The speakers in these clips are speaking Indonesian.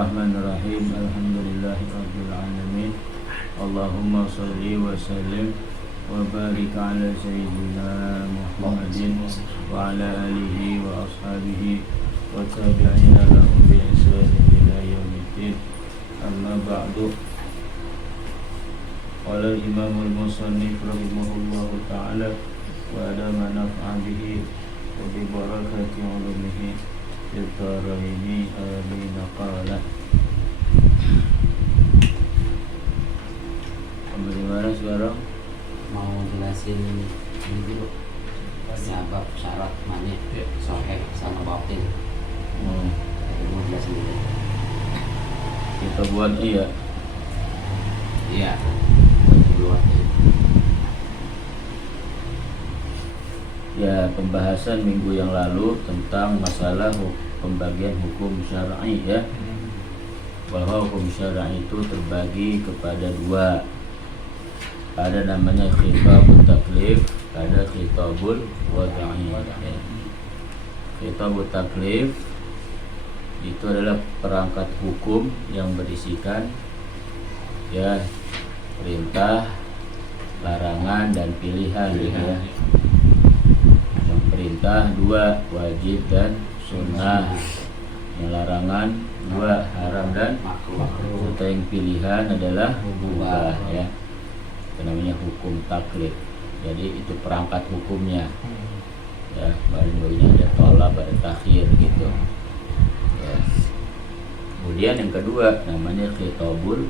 Bismillahirrahmanirrahim. Alhamdulillahirabbil alamin. Allahumma shalli wa sallim wa barik ala sayyidina Muhammadin wa ala alihi wa ashabihi wa tabi'ina lahum bi ihsan ila yaumiddin. Amma ba'du. Qala al-imam al-musannif rahimahullahu ta'ala wa adama naf'a bihi wa bi barakati ulumihi ini amin qala. Bagaimana sekarang? Mau jelasin ini dulu sebab syarat mani sahih sama batil. Mau jelasin dulu. Kita buat iya. Buat. Ya, pembahasan minggu yang lalu tentang masalah pembagian hukum syar'i ya. Bahwa hukum syar'i itu terbagi kepada dua. Ada namanya khitabut taklif, ada khitabul wad'i. Khitabut taklif itu adalah perangkat hukum yang berisikan ya perintah, larangan dan pilihan ya. Yang perintah dua, wajib dan sunnah. Yang larangan dua, haram dan makruh. Serta yang pilihan adalah mubah ya. Itu namanya hukum taklif. Jadi itu perangkat hukumnya. Ya, baru-barunya ada tolak, ada takhir gitu. Ya. Kemudian yang kedua namanya khitabul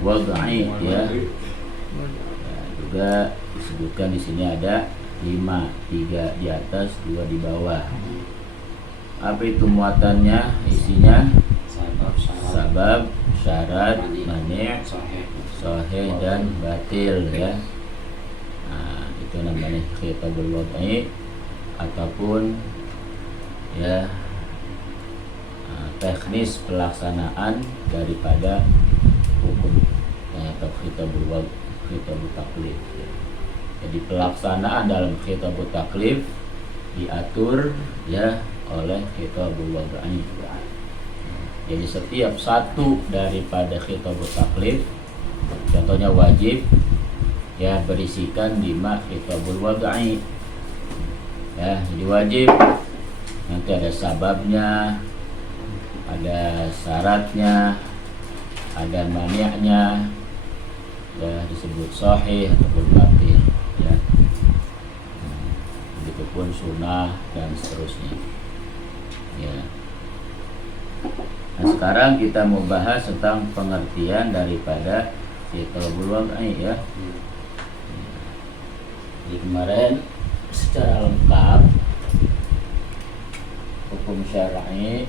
wad'i ya. Ya, juga disebutkan di sini ada 5, 3 di atas, 2 di bawah. Apa itu muatannya? Isinya sabab, syarat, mani', sahih dan batil ya. Nah, itu namanya khitabul wad'i ataupun ya teknis pelaksanaan daripada hukum atau khitabul wad'i, khitabul taklif ya. Jadi pelaksanaan dalam khitabut taklif diatur ya oleh khitabul wad'i. Jadi setiap satu daripada khitabut taklif, contohnya wajib ya, berisikan 5 khitabul wad'i. Ya, jadi wajib nanti ada sababnya, ada syaratnya, ada mani'nya, ya disebut sahih ataupun batil ya. Begitupun sunnah dan seterusnya ya. Nah, sekarang kita mau bahas tentang pengertian daripada khitabul wad'i ya. Jadi kemarin secara lengkap hukum syar'i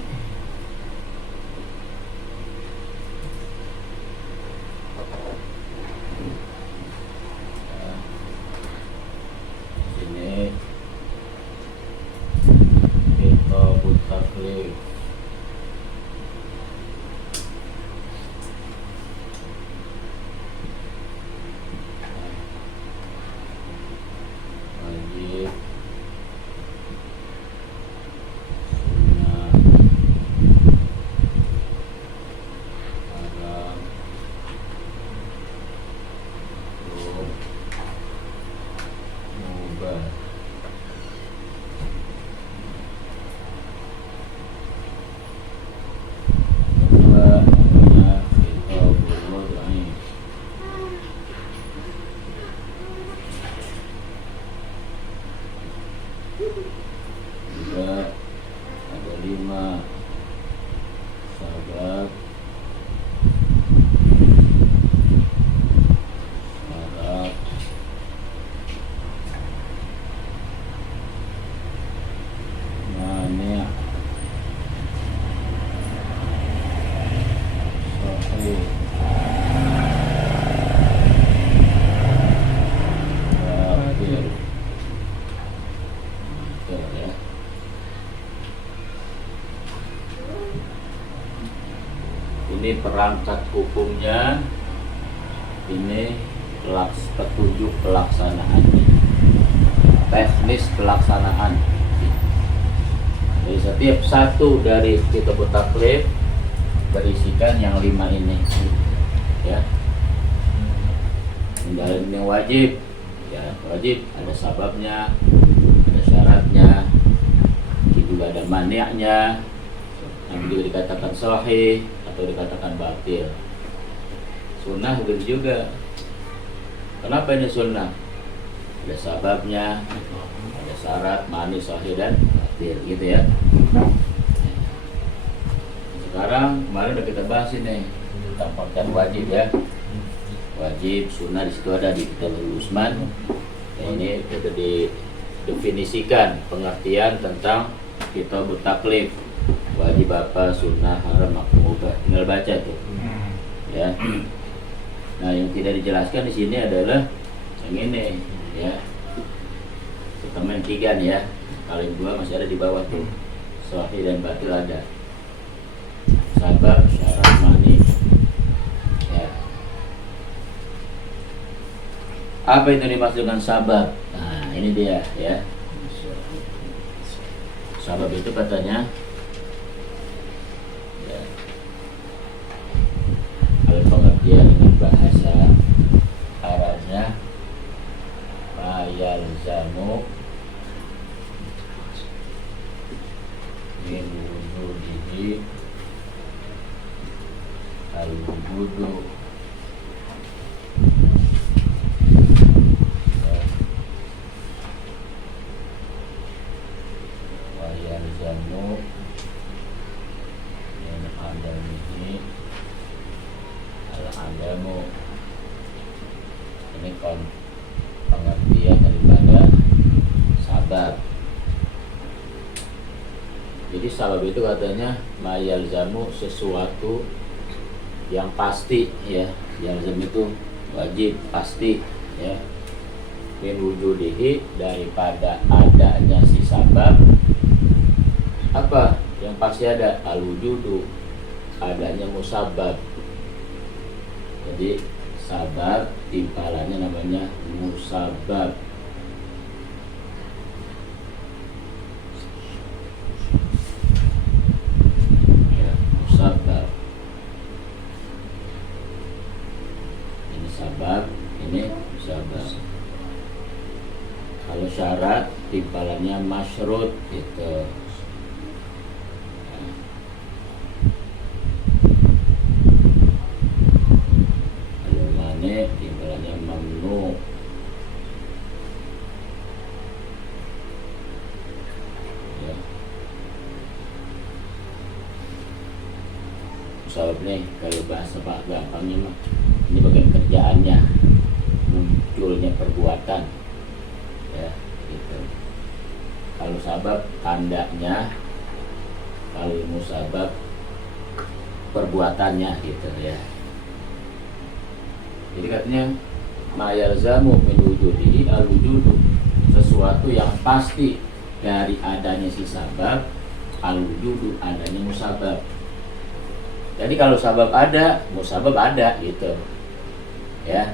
taklif wajib, sunnah, haram, makruh, mubah. Juga ada 5 sabab, syarat, mani', sahih, batil. Ya. Ini perangkat hukumnya, ini petunjuk pelaksanaannya, teknis pelaksanaan. Jadi setiap satu dari khitabut taklif berisikan yang 5 ini, ya. Menjalani yang wajib, ya wajib ada sababnya, ada syaratnya, juga ada maniaknya, yang juga dikatakan sahih atau dikatakan batil. Sunnah begitu juga. Kenapa ini sunnah? Ada sababnya, ada syarat, mani, sahih dan batil, gitu ya. Sekarang kemarin udah kita bahas ini tentang pengertian wajib ya. Wajib, sunnah di situ ada di Kitabul Usman. Ya, ini itu didefinisikan pengertian tentang Kitabut Taklif. Wajib apa, sunnah, haram, makruh, mubah. Tinggal baca tuh. Ya. Nah, yang tidak dijelaskan di sini adalah yang ini, ya. Terutama yang 3 nih ya. Kalau yang 2 masih ada di bawah tuh. Sahih dan batil ada. Sabab, syarat, mani. Ya. Apa itu dimaksud dengan sabab? Nah, ini dia ya. Sabab itu katanya ya, kalau pengertian dengan bahasa Arabnya yalzamu min wujudihi al-wujudu wa yalzamu min adamihi al-adamu. Ini pengertian daripada sabab. Jadi sabab itu katanya mayalzamu, sesuatu yang pasti ya. Yalzam itu wajib, pasti ya. Min wujudihi, daripada adanya si sabab. Apa yang pasti ada? Al wujudu, adanya musabab. Jadi sabab timpalannya namanya musabab. Ya, musabab. Ini sabab, ini musabab. Kalau syarat timpalannya masyrut gitu. Timbalannya mamnu. Ya. Musabab nih kalau bahasa Pak gampangnya mah ini bagian kerjaannya, munculnya perbuatan. Ya, gitu. Kalau sabab tandanya, kalau musabab perbuatannya gitu ya. Jadi katanya mayalzamu min wujudihi al-wujudu, sesuatu yang pasti dari adanya si sabab, al-wujudu, adanya musabab. Jadi kalau sabab ada, musabab ada gitu. Ya.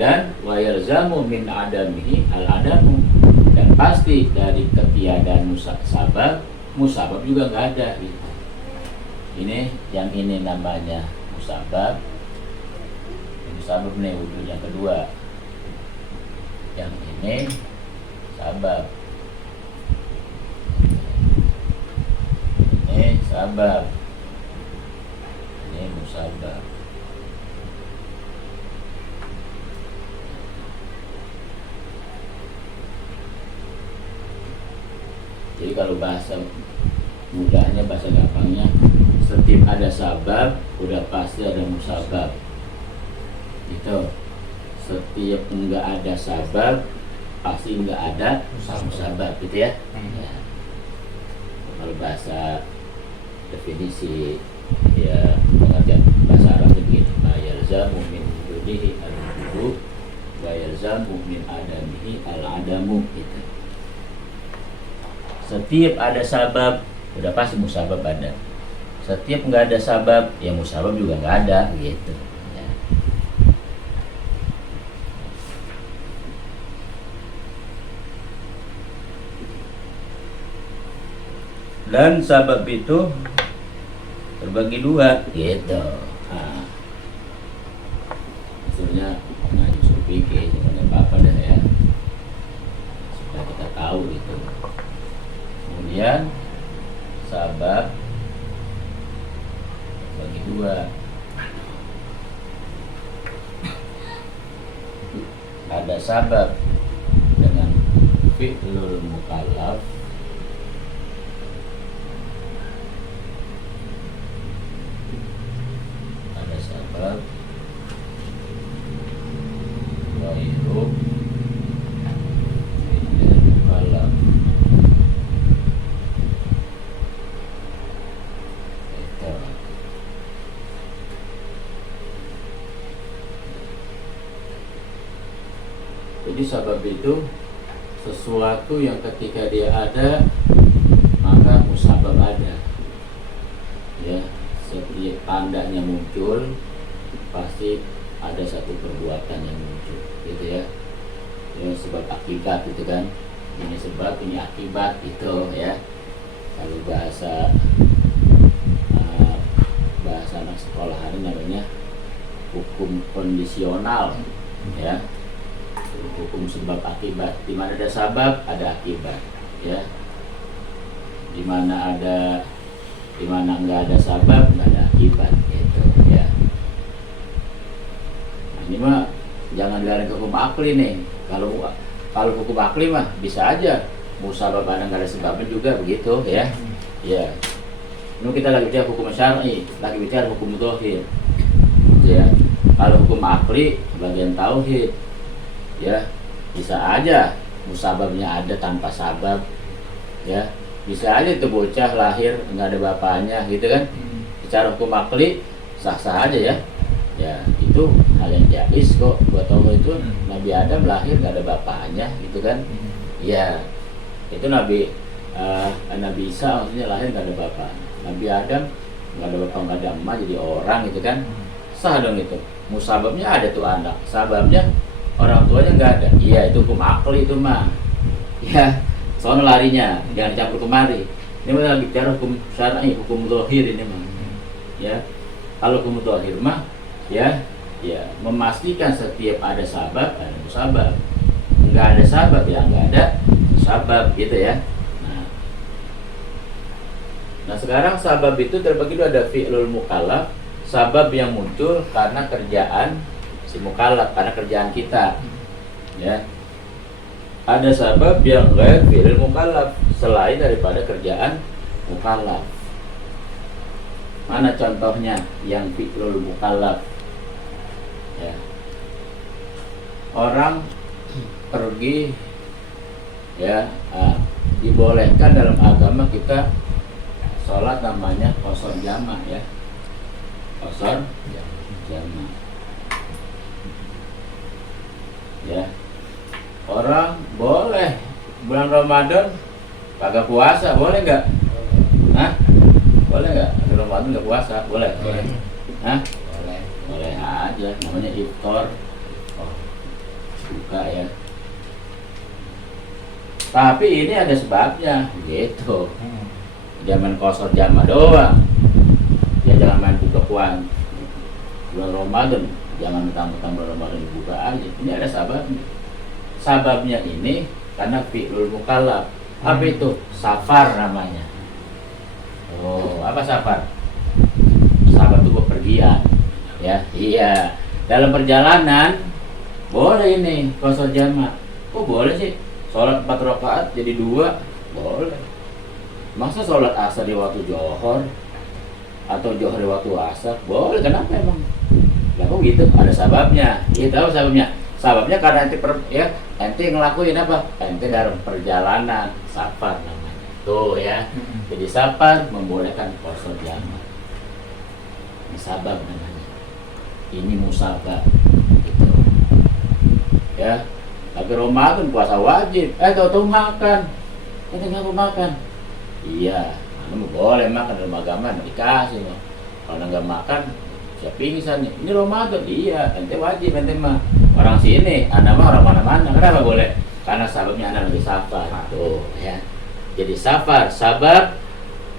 Dan wayalzamu min adamihi al-adamu, dan pasti dari ketiadaan sabab, musabab juga enggak ada gitu. Ini yang ini namanya musabab. Sabab nih wujud yang kedua. Yang ini sabab. Ini sabab. Ini musabab. Jadi kalau bahasa mudahnya, bahasa gampangnya, setiap ada sabab udah pasti ada musabab. Itu setiap enggak ada sabab pasti enggak ada musabab gitu ya. Ya. Kalau bahasa definisi ya pengertian bahasa Arab begini, yalzamu min wujudihi al-wujud wa yalzamu min adamihi al-adamu gitu. Setiap ada sabab udah pasti musabab ada. Setiap enggak ada sabab ya musabab juga enggak ada gitu. Dan sabab itu terbagi dua gitu. Nah, maksudnya ngaji usul fikih jangan apa-apa dah ya, supaya kita tahu gitu. Kemudian sabab bagi dua, ada sabab dengan fi'lul mukallaf, ada sabab ghairu fi'lul mukallaf. Itu. Jadi sabab itu sesuatu yang ketika dia ada maka musabab ada. Ya, setiap tandanya muncul pasti ada satu perbuatan yang muncul, gitu ya. Ya sebab akibat gitu kan. Ini sebab, ini akibat gitu ya. Kalau bahasa anak sekolah hari namanya hukum kondisional ya. Hukum sebab akibat, di mana ada sabab ada akibat ya, di mana nggak ada sabab nggak ada akibat gitu ya. Nah, ini mah jangan dilarang ke hukum akli nih. Kalau hukum akli mah bisa aja musabab ada nggak ada sebabnya juga begitu ya. Ya, ini kita lagi bicara hukum syar'i, lagi bicara hukum dzahir ya. Kalau hukum akli bagian tauhid ya, bisa aja musababnya ada tanpa sabab ya, bisa aja itu bocah lahir nggak ada bapaknya gitu kan. Secara hukum akli sah-sah aja ya. Ya itu hal yang jais kok. Buat Allah itu Nabi Adam lahir nggak ada bapaknya gitu kan. Ya itu Nabi Isa maksudnya lahir nggak ada bapak. Nabi Adam nggak ada bapak nggak ada emak jadi orang gitu kan. Sah dong itu. Musababnya ada tuh anak, sababnya orang tuanya nggak ada. Iya itu hukum akli itu mah ya, soalnya larinya jangan campur kemari. Ini mah lagi bicara hukum syar'i, hukum dzahir ini mah ya. Kalau hukum dzahir mah ya memastikan setiap ada sabab ada musabab, nggak ada sabab ya nggak ada musabab gitu ya. Nah sekarang sabab itu terbagi dua, ada fi'lul mukallaf, sabab yang muncul karena kerjaan si mukallaf, karena kerjaan kita ya. Ada sabab yang ghair fi'il mukallaf, selain daripada kerjaan mukallaf. Mana contohnya yang fi'lul mukallaf ya? Orang pergi ya, dibolehkan dalam agama kita sholat namanya qashar jama ya, qashar jama ya. Orang boleh bulan Ramadan kagak puasa, boleh nggak? Hah? Boleh nggak? Ramadan nggak puasa, boleh? Boleh. Hah? Boleh. Boleh aja, namanya iftar. Oh, buka ya. Tapi ini ada sebabnya, gitu. Jangan qashar jama doang. Ya jangan main buka-bukaan bulan Ramadan, jangan mentang-mentang Ramadan dibuka aja. Ini ada sababnya. Sababnya ini karena fi'lul mukallaf. Apa itu? Safar namanya. Oh, apa safar? Safar itu bepergian. Ya, iya. Dalam perjalanan boleh ini qashar jama. Kok boleh sih? Sholat 4 rakaat jadi 2? Boleh. Masa sholat asar di waktu johor atau johor di waktu asar? Boleh, kenapa emang? Lah kok gitu? Ada sababnya. Kita tahu sababnya. Sababnya karena ente ngelakuin apa? Ente dalam perjalanan, safar namanya. Tuh ya. Jadi safar membolehkan qashar jama. Ini sabab namanya. Ini musabab. Gitu. Ya. Tapi Ramadan puasa wajib. Tahu-tahu makan. Ente nggak mau makan. Iya, anu boleh makan dalam agama dikasih loh. Kalau nggak makan, siapa pingsan nih? Ini Ramadan, iya, ente wajib, ente mah orang sini, anda mah orang mana-mana. Kenapa boleh? Karena sababnya anda lebih safar, tuh ya. Jadi safar, sabab,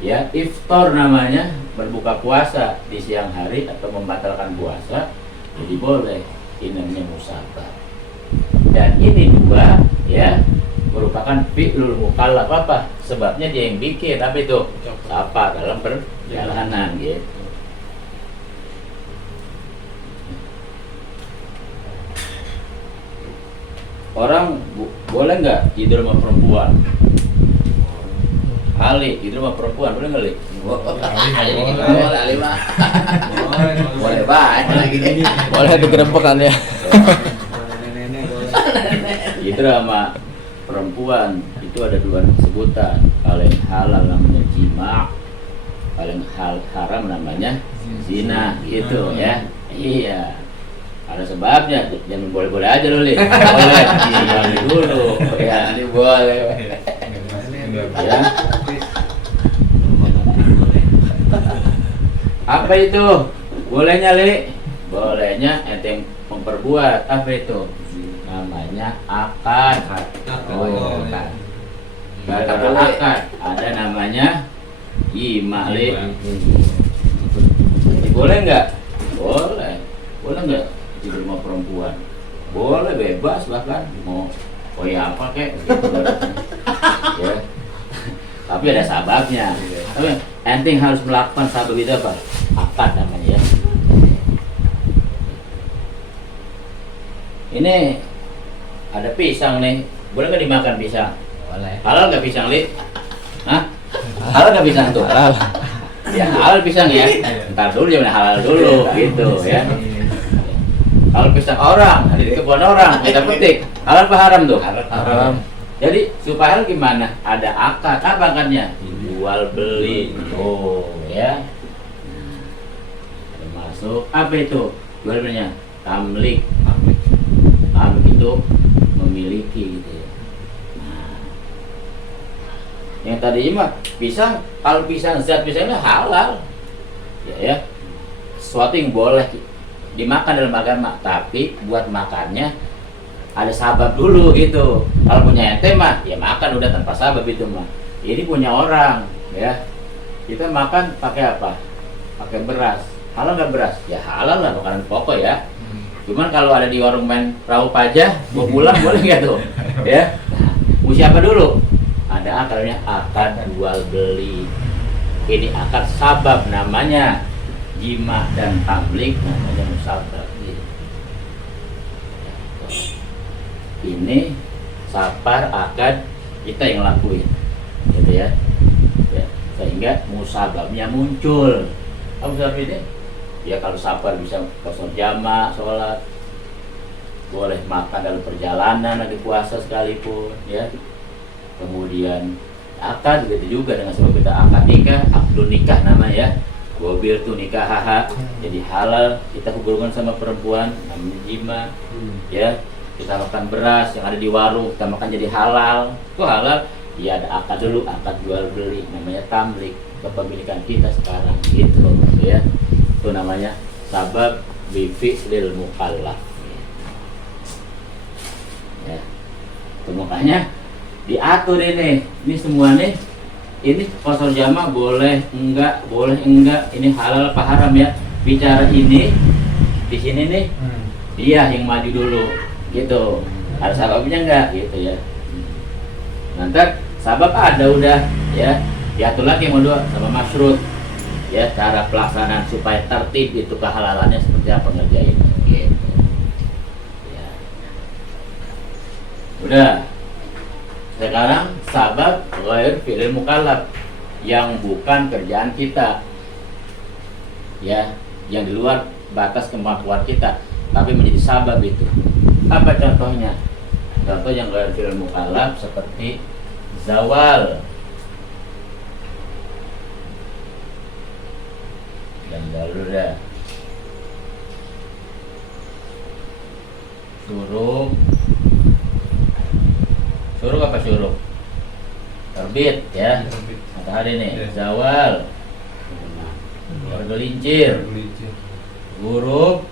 ya iftar namanya, berbuka puasa di siang hari atau membatalkan puasa, jadi boleh. Ini namanya musabah. Dan ini dua ya merupakan fi'lul mukallaf. Apa? Sebabnya dia yang bikin, tapi itu apa dalam perjalanan gitu. Orang boleh nggak tidur sama perempuan? Ali tidur sama perempuan boleh nggak, Li? Boleh, Ali mah. Boleh banget. Boleh digerebekan ya. Itu sama perempuan itu ada dua sebutan. Paling halal namanya jima, paling haram namanya zina gitu ya. Iya. Ada sebabnya, jangan boleh-boleh aja loh, Li. Boleh, jangan dulu. Ya, ini boleh. Ya. Apa itu? Bolehnya, Li? Bolehnya ente memperbuat. Apa itu? Namanya akad. Oh, akad. Kalau akad ada namanya jima, Li. Boleh nggak? Boleh. Boleh nggak tidur sama perempuan? Boleh, bebas bahkan mau ya apa kek gitu. Ya. Tapi ada sababnya. Tapi ente harus melakukan sabab itu apa? Akad namanya ya. Ini ada pisang nih, boleh nggak dimakan pisang? Boleh. Halal nggak pisang, Li? Hah? Halal nggak pisang tuh? Halal. Ya halal pisang ya. Ntar dulu jangan halal dulu gitu ya. Kalau pisang orang, di kebun orang, kita petik. Halal apa haram tuh? Haram. Jadi supaya halal gimana? Ada akad, apa akadnya? Jual beli. Oh ya. Termasuk apa itu? Jual belinya? Tamlik. Tamlik itu memiliki gitu ya. Nah, yang tadi mah pisang, kalau pisang zat pisangnya halal. Ya. Sesuatu yang boleh dimakan dalam agama, tapi buat makannya ada sabab dulu gitu. Kalau punya ente mah ya makan udah tanpa sabab itu mah. Ini punya orang ya. Kita makan pakai apa? Pakai beras. Halal nggak beras? Ya halal lah, makanan pokok ya. Cuman kalau ada di warung main raup aja, mau pulang boleh nggak tuh? Ya. Nah, siapa dulu? Ada akadnya, akad jual beli. Ini akad sabab namanya. Jima dan tamlik namanya musabah. Ini sapar akad kita yang lakuin, gitu ya. Sehingga musababnya muncul. Apa musabab ini? Ya kalau sapar bisa kosor jama, sholat, boleh makan dalam perjalanan, lagi puasa sekalipun, ya. Kemudian akad gitu juga dengan sebab kita akad nikah, akdun nikah namanya ya. Gobil tuh nikah haha, jadi halal kita hubungan sama perempuan namanya jima, ya. Kita makan beras yang ada di warung, kita makan jadi halal, itu halal. Ya ada akad dulu, akad jual beli namanya tamlik, kepemilikan kita sekarang gitu, ya. Itu namanya sabab bifi'lil mukallaf. Ya. Itu makanya diatur ini semua nih. Ini kosor jama boleh enggak, ini halal apa haram ya. Bicara ini di sini nih, dia yang maju dulu, gitu. Ada sababnya enggak, gitu ya. Nanti sabab ada udah, ya. Diatur lagi yang kedua sama masyrut, ya. Cara pelaksanaan supaya tertib itu kehalalannya seperti apa ngerjain, gitu. Ya. Udah. Sekarang sabab ghair fi'il mukallaf yang bukan kerjaan kita, ya, yang di luar batas kemampuan kita, tapi menjadi sabab itu. Apa contohnya? Contoh yang ghair fi'il mukallaf seperti zawal. Dan darurat. Syuruk apa syuruk? Terbit ya. Matahari nih, zawal. Bergelincir. Ghurub.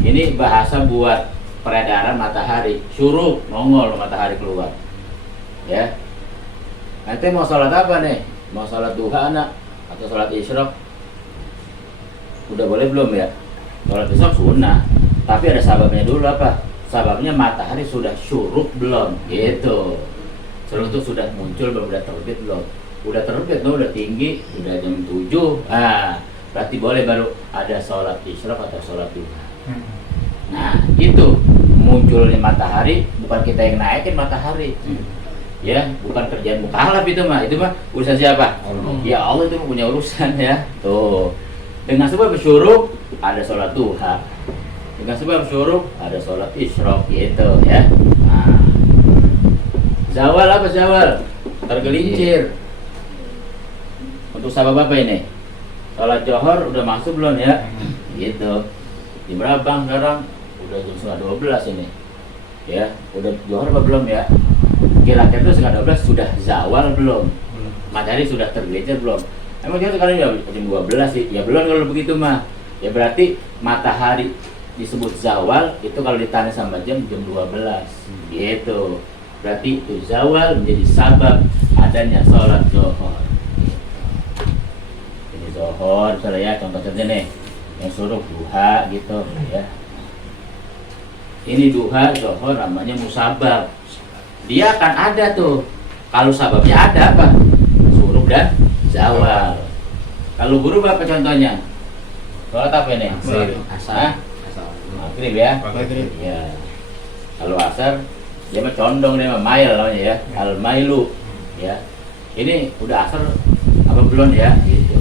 Ini bahasa buat peredaran matahari. Syuruk, nongol matahari keluar. ya. Nanti mau sholat apa nih? Mau sholat duha anak atau sholat isyraq? Udah boleh belum ya? Sholat isyraq sunnah, tapi ada sababnya dulu apa? Sababnya matahari sudah syuruk belum? Gitu. Syuruk itu sudah muncul belum? Udah terbit belum? Udah terbit, udah tinggi, udah jam 7. Berarti boleh baru ada sholat isyraq atau sholat duha. Nah, itu munculnya matahari bukan kita yang naikin matahari. Ya, bukan kerjaan mukallaf itu mah urusan siapa? Ya Allah itu punya urusan ya. Tuh. Dengan sebab syuruk ada sholat duha. Dengan sebab syuruk ada sholat isyraq gitu ya. Nah. Zawal apa zawal? Tergelincir. Untuk sabab apa ini? Sholat johor udah masuk belum ya? Gitu. Di berapa bang sekarang? Udah jam setengah 12 ini. Ya, udah johor apa belum ya? Kira-kira itu setengah 12 sudah zawal belum? Matahari sudah tergelincir belum? Emang dia sekarang udah jam 12 sih? Ya belum kalau begitu mah. Ya berarti matahari disebut zawal itu kalau ditanya sama jam 12 gitu. Berarti itu zawal menjadi sabab adanya sholat zuhur. Ini zuhur misalnya ya, contoh-contohnya nih yang suruh duha gitu ya. Ini duha zuhur namanya musabab. Dia akan ada tuh. Kalau sababnya ada apa? Suruh dan zawal. Kalau guru apa contohnya? Sholat apa ini? Asar. Maghrib ya? Maghrib. Ya. Kalau asar dia mah condong, dia mah mail namanya ya. Al-mailu ya. Ini udah asar apa belum ya? Gitu.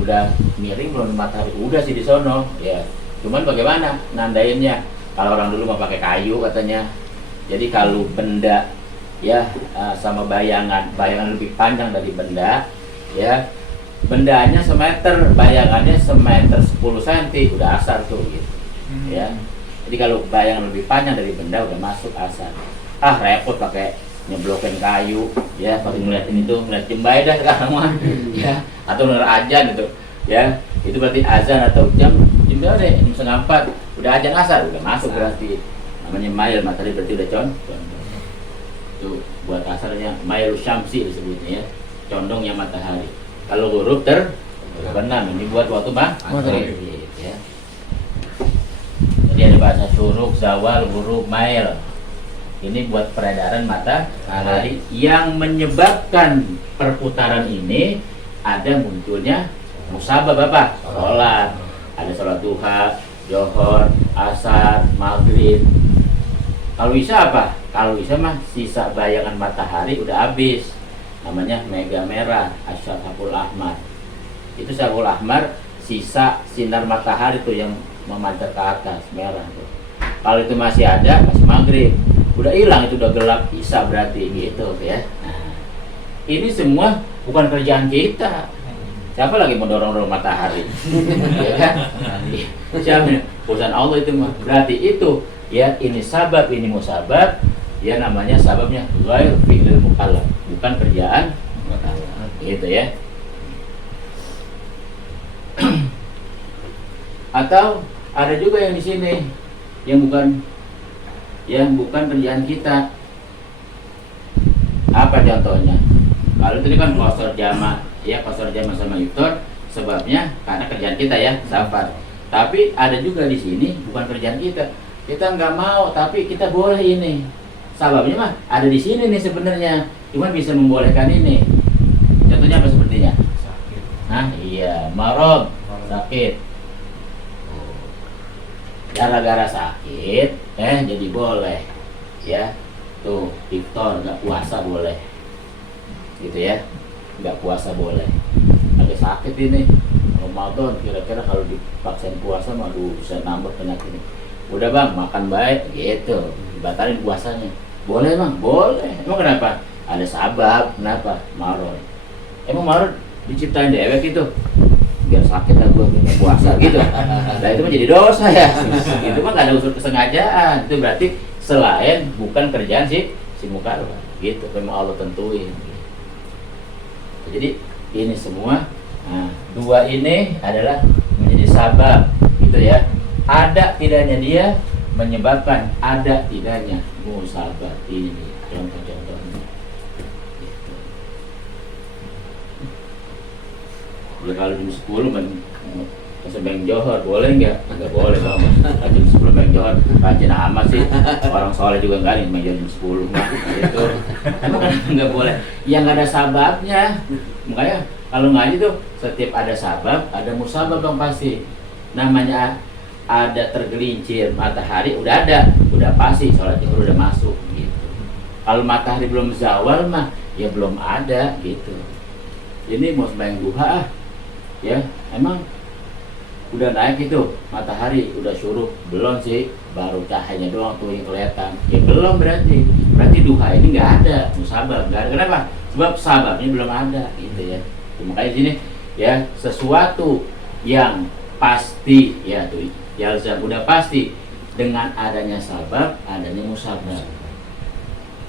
Udah miring belum matahari? Udah sih di sono ya. Cuman bagaimana nandainnya? Kalau orang dulu mau pakai kayu katanya. Jadi kalau benda ya sama bayangan lebih panjang dari benda ya, bendanya semeter, bayangannya semeter 10 cm udah asar tuh gitu ya. Jadi kalau bayangan lebih panjang dari benda udah masuk asar. Repot pakai nyeblokin kayu ya, pakai ngeliatin itu, ngeliat jembai dah sekarang mah ya, atau denger azan gitu ya. Itu berarti azan atau jam berapa deh, jam 3:30 udah azan asar, udah masuk berarti. Namanya mail, matahari berarti udah condong. Itu buat asarnya mail syamsi disebutnya ya, condongnya matahari. Kalau huruf terbenam ini buat waktu maghrib ya. Jadi ada bahasa syuruk, zawal, huruf, mail. Ini buat peredaran matahari yang menyebabkan perputaran ini ada munculnya musabab apa? Sholat. Ada sholat duha, zuhur, asar, maghrib. Kalau isya apa? Kalau isya mah sisa bayangan matahari udah habis. Namanya mega merah, asyafaqul ahmar. Itu syafaqul ahmar, sisa sinar matahari tuh yang memancar ke atas, merah tuh. Kalau itu masih ada, masih maghrib. Udah hilang, itu udah gelap isya berarti gitu ya. Nah, ini semua bukan kerjaan kita. Siapa lagi mau dorong-dorong matahari? Ya kan? Siapa? Urusan Allah itu mah. Berarti itu ya, ini sabab, ini musabab ya, namanya sababnya ghair fi'il mukallaf, bukan kerjaan mukallaf gitu ya. Atau ada juga yang di sini yang bukan kerjaan kita. Apa contohnya? Kalau tadi kan qasar jama ya, qasar jama sama iftar sebabnya karena kerjaan kita ya, safar. Tapi ada juga di sini bukan kerjaan kita. Kita nggak mau, tapi kita boleh ini. Sababnya mah ada di sini nih sebenarnya. Cuma bisa membolehkan ini. Contohnya apa sepertinya? Sakit. Nah, iya, marad, sakit. Gara-gara sakit, jadi boleh. Ya, tuh iftar nggak puasa boleh. Gitu ya, nggak puasa boleh. Ada sakit ini, Ramadan kira-kira kalau dipaksain puasa, aduh bisa nambah penyakit ini. Udah bang, makan baik gitu, dibatalin puasanya. Boleh bang, boleh. Emang kenapa? Ada sabab, kenapa? Marad. Emang marad diciptain dewek itu biar sakit lah gue, biar puasa gitu. Nah itu mah jadi dosa ya. Itu mah gak ada unsur kesengajaan. Itu berarti selain bukan kerjaan si mukallaf gitu, memang Allah tentuin. Jadi ini semua, nah, dua ini adalah menjadi sabab gitu ya. Ada tidaknya dia menyebabkan ada tidaknya musabab. Ini contoh-contohnya. Ya kalau jam 10 masih main johor boleh nggak? Nggak boleh dong. Jam 10 main johor rajin amat sih. Orang soleh juga nggak nih main johor jam 10 mah. Itu nggak boleh. Yang nggak ada sababnya. Makanya kalau ngaji tuh setiap ada sabab, ada musabab dong pasti. Namanya ada tergelincir matahari udah ada, udah pasti sholat zuhur udah masuk gitu. Kalau matahari belum zawal mah ya belum ada gitu. Ini mau sembahyang duha ya emang udah naik itu matahari udah syuruk belum sih, baru cahayanya doang tuh yang kelihatan ya belum, berarti duha ini nggak ada musabab, nggak ada. Kenapa? Sebab sababnya belum ada gitu ya. Makanya sini ya sesuatu yang pasti ya tuh ya udah pasti dengan adanya sabab adanya musabab.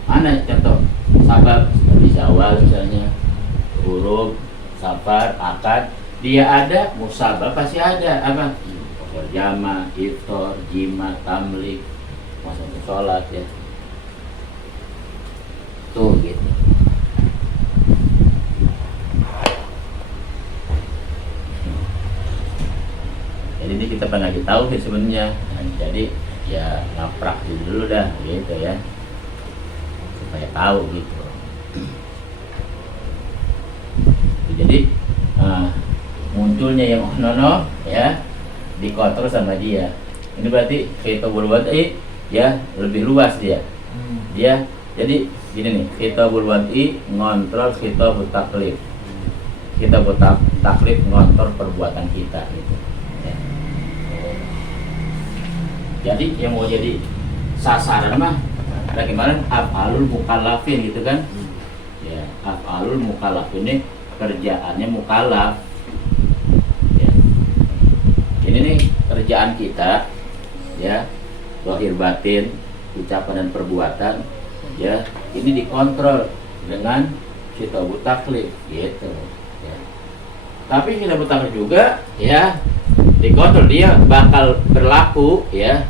Mana contoh sabab seperti zawal misalnya, huruf, safar, akad, dia ada, musabab pasti ada apa? Berjamaah, iftar, jima, tamlik, masa sholat ya. Tuh gitu. Jadi ini kita pernah tahu sih sebenarnya. Nah, jadi ya ngaprak dulu dah gitu ya. Supaya tahu gitu. Jadi munculnya yang nono ya dikontrol sama dia. Ini berarti khitabul wad'i ya lebih luas dia. Dia jadi gini nih, khitabul wad'i ngontrol khitabut taklif. Khitabut taklif ngontrol perbuatan kita gitu. Ya. Jadi yang mau jadi sasaran mah bagaimana af'alul mukallafin gitu kan? Ya, af'alul mukallafin ini kerjaannya mukallaf. Ya. Ini nih kerjaan kita ya, zahir batin, ucapan dan perbuatan ya, ini dikontrol dengan khitabut taklif gitu ya. Tapi khitabut taklif juga ya dikontrol, dia bakal berlaku ya,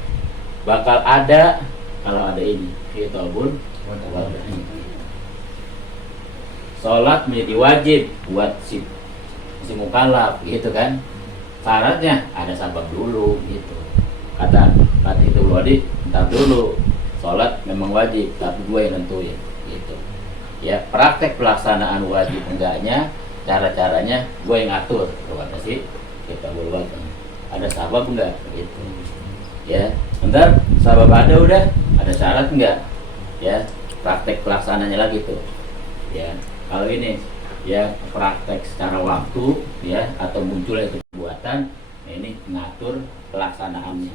bakal ada kalau ada ini khitabul wad'i. Sholat menjadi wajib buat si mukallaf gitu kan. Syaratnya ada sabab dulu gitu. Kata itu wad'i, entar dulu. Sholat memang wajib, tapi gue yang nentuin gitu. Ya, praktek pelaksanaan wajib enggaknya, cara-caranya gue yang ngatur. Kata sih kita boleh ada sabab enggak gitu. Ya, ntar sabab ada udah, ada syarat enggak? Ya, praktek pelaksananya lagi tuh. Ya. Kalau ini ya praktek secara waktu ya atau munculnya itu perbuatan, ini ngatur pelaksanaannya.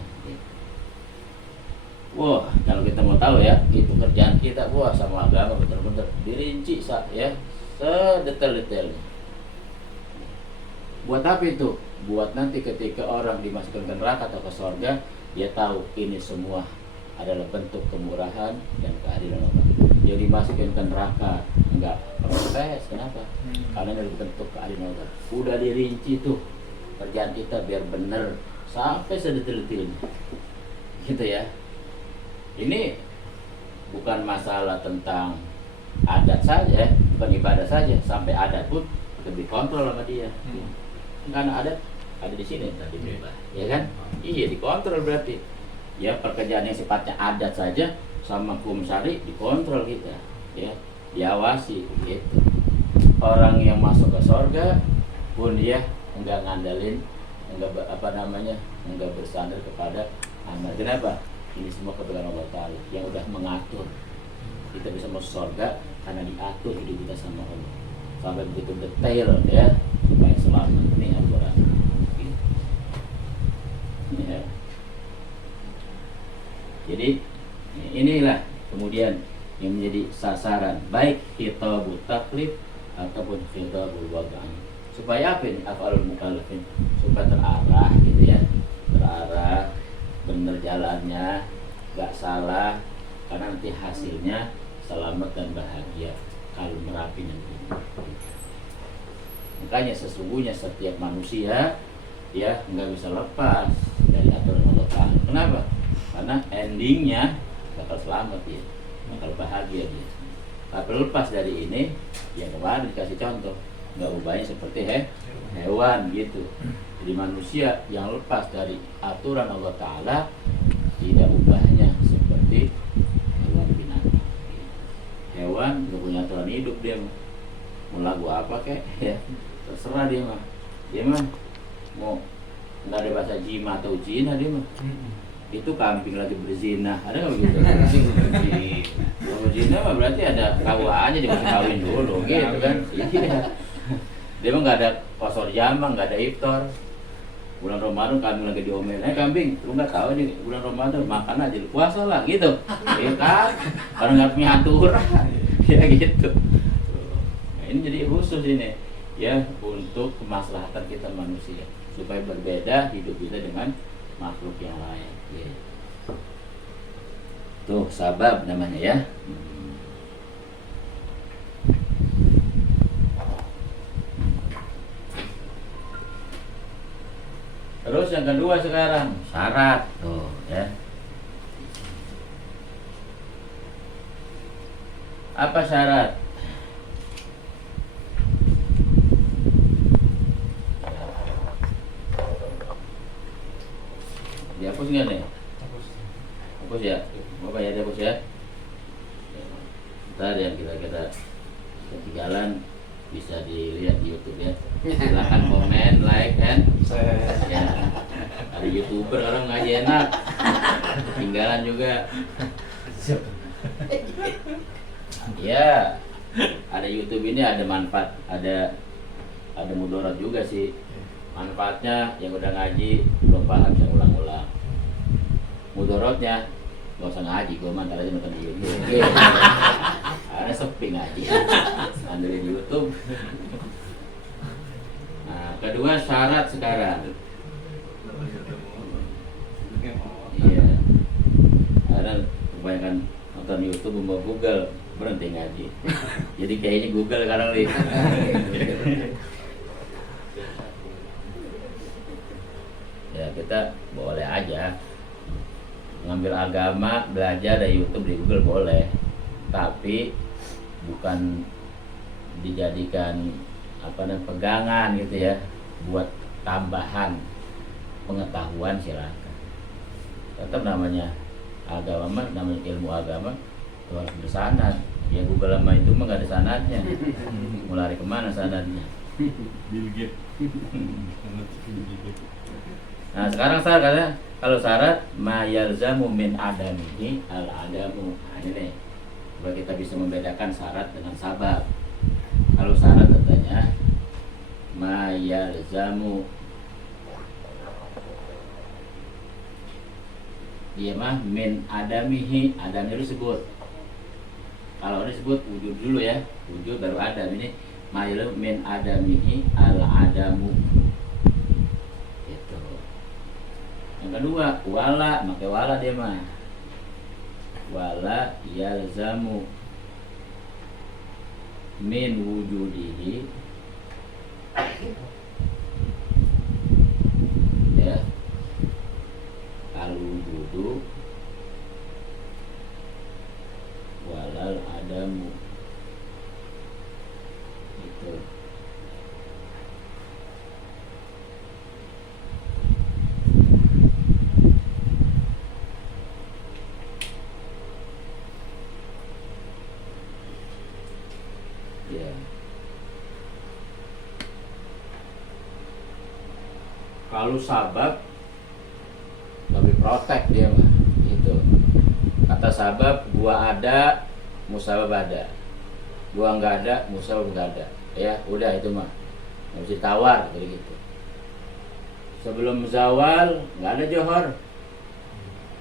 Wah, kalau kita mau tahu ya, itu kerjaan kita, wah sama agama bener-bener dirinci ya sedetail-detailnya. Buat apa itu? Buat nanti ketika orang dimasukkan ke neraka atau ke surga, dia tahu ini semua adalah bentuk kemurahan dan keadilan Allah. Dia dimasukin ke neraka enggak protes, kenapa? Karena dari bentuk keadilan Allah. Udah dirinci tuh kerjaan kita biar bener sampai sedetail-detailnya. Gitu ya. Ini bukan masalah tentang adat saja, bukan ibadah saja, sampai adat pun lebih kontrol sama dia. Karena adat ada di sini tadi bebas, ya kan? Iya, dikontrol berarti. Ya, pekerjaan yang sifatnya adat saja sama hukum syari dikontrol kita, ya, diawasi gitu. Orang yang masuk ke surga pun dia enggak ngandalin, enggak bersandar kepada amal. Kenapa? Ini semua kebetulan Allah Ta'ala yang udah mengatur kita bisa masuk surga karena diatur hidup kita sama Allah sampai begitu detail ya supaya selamat. Ini Al-Quran ya. Jadi inilah kemudian yang menjadi sasaran baik khitabut taklif ataupun khitabul wad'i. Supaya apa ini? Af'alul mukallafin, supaya terarah gitu ya, terarah bener jalannya, gak salah, karena nanti hasilnya selamat dan bahagia kalau merapi nanti. Makanya sesungguhnya setiap manusia ya nggak bisa lepas dari aturan Allah Ta'ala. Kenapa? Karena endingnya bakal selamat dia, bakal bahagia dia. Tapi lepas dari ini, yang kemarin dikasih contoh, nggak ubahnya seperti hewan gitu. Jadi manusia yang lepas dari aturan Allah Ta'ala tidak ubahnya seperti hewan binatang. Hewan nggak punya aturan hidup dia mah. Mau lagu apa kek ya terserah dia mah. Dia mah mau nggak ada bahasa jima atau jina dia mah. Itu kambing lagi berzina, ada nggak begitu? Kalau berzina mah berarti ada kawaannya dia mesti kawin dulu gitu kan? Iya. Dia mah nggak ada kosor jama, nggak ada iftar. Bulan Ramadan kambing lagi diomelin, kambing, lu nggak tahu nih bulan Ramadan makan aja, puasa lah gitu. Iya kan? Orang nggak punya aturan, ya gitu. Nah, ini jadi khusus ini ya untuk kemaslahatan kita manusia supaya berbeda hidup kita dengan makhluk yang lain. Tuh sabab namanya ya. Terus yang kedua sekarang syarat tuh ya. Apa syarat? Dihapus nggak nih? Hapus ya? Bapak ya dihapus ya? Ntar yang kita ketinggalan bisa dilihat di YouTube ya. Silahkan komen, like, and ya. Ada YouTuber orang ngaji enak, ketinggalan juga. Ya, ada YouTube ini ada manfaat, ada mudarat juga sih. Manfaatnya yang udah ngaji belum paham bisa ulang-ulang. Mudaratnya nggak usah ngaji, gue mantar aja nonton di YouTube. Karena sepi ngaji, andelin YouTube. Nah, kedua syarat sekarang. Iya. Karena kebanyakan nonton YouTube membawa Google, berhenti ngaji. Jadi kayaknya Google sekarang nih. Ya kita boleh aja ngambil agama, belajar dari YouTube, di Google boleh, tapi bukan dijadikan pegangan gitu ya, buat tambahan pengetahuan. Silakan, tetap namanya agama, namanya ilmu agama itu harus bersanad. Ya Google sama itu mah gak ada sanadnya, mau lari kemana sanadnya? Nah sekarang saya kata kalau syarat mayalzamu min adamihi al adamu. Nah ini nih, supaya kita bisa membedakan syarat dengan sabab. Kalau syarat katanya mayalzamu, dia mah min adamihi, adamnya disebut. Kalau disebut wujud dulu ya, wujud baru adam. Ini mayalzamu min adamihi al adamu. Yang kedua, wala, pakai wala dia mah. Wala yalzamu min wujudihi, ya, al wujudu walal adamu. Itu. Kalau sabab lebih protek dia mah gitu. Kata sabab, gua ada, musabab ada. Gua nggak ada, musabab nggak ada. Ya udah itu mah nggak bisa ditawar kayak gitu. Sebelum zawal nggak ada johor.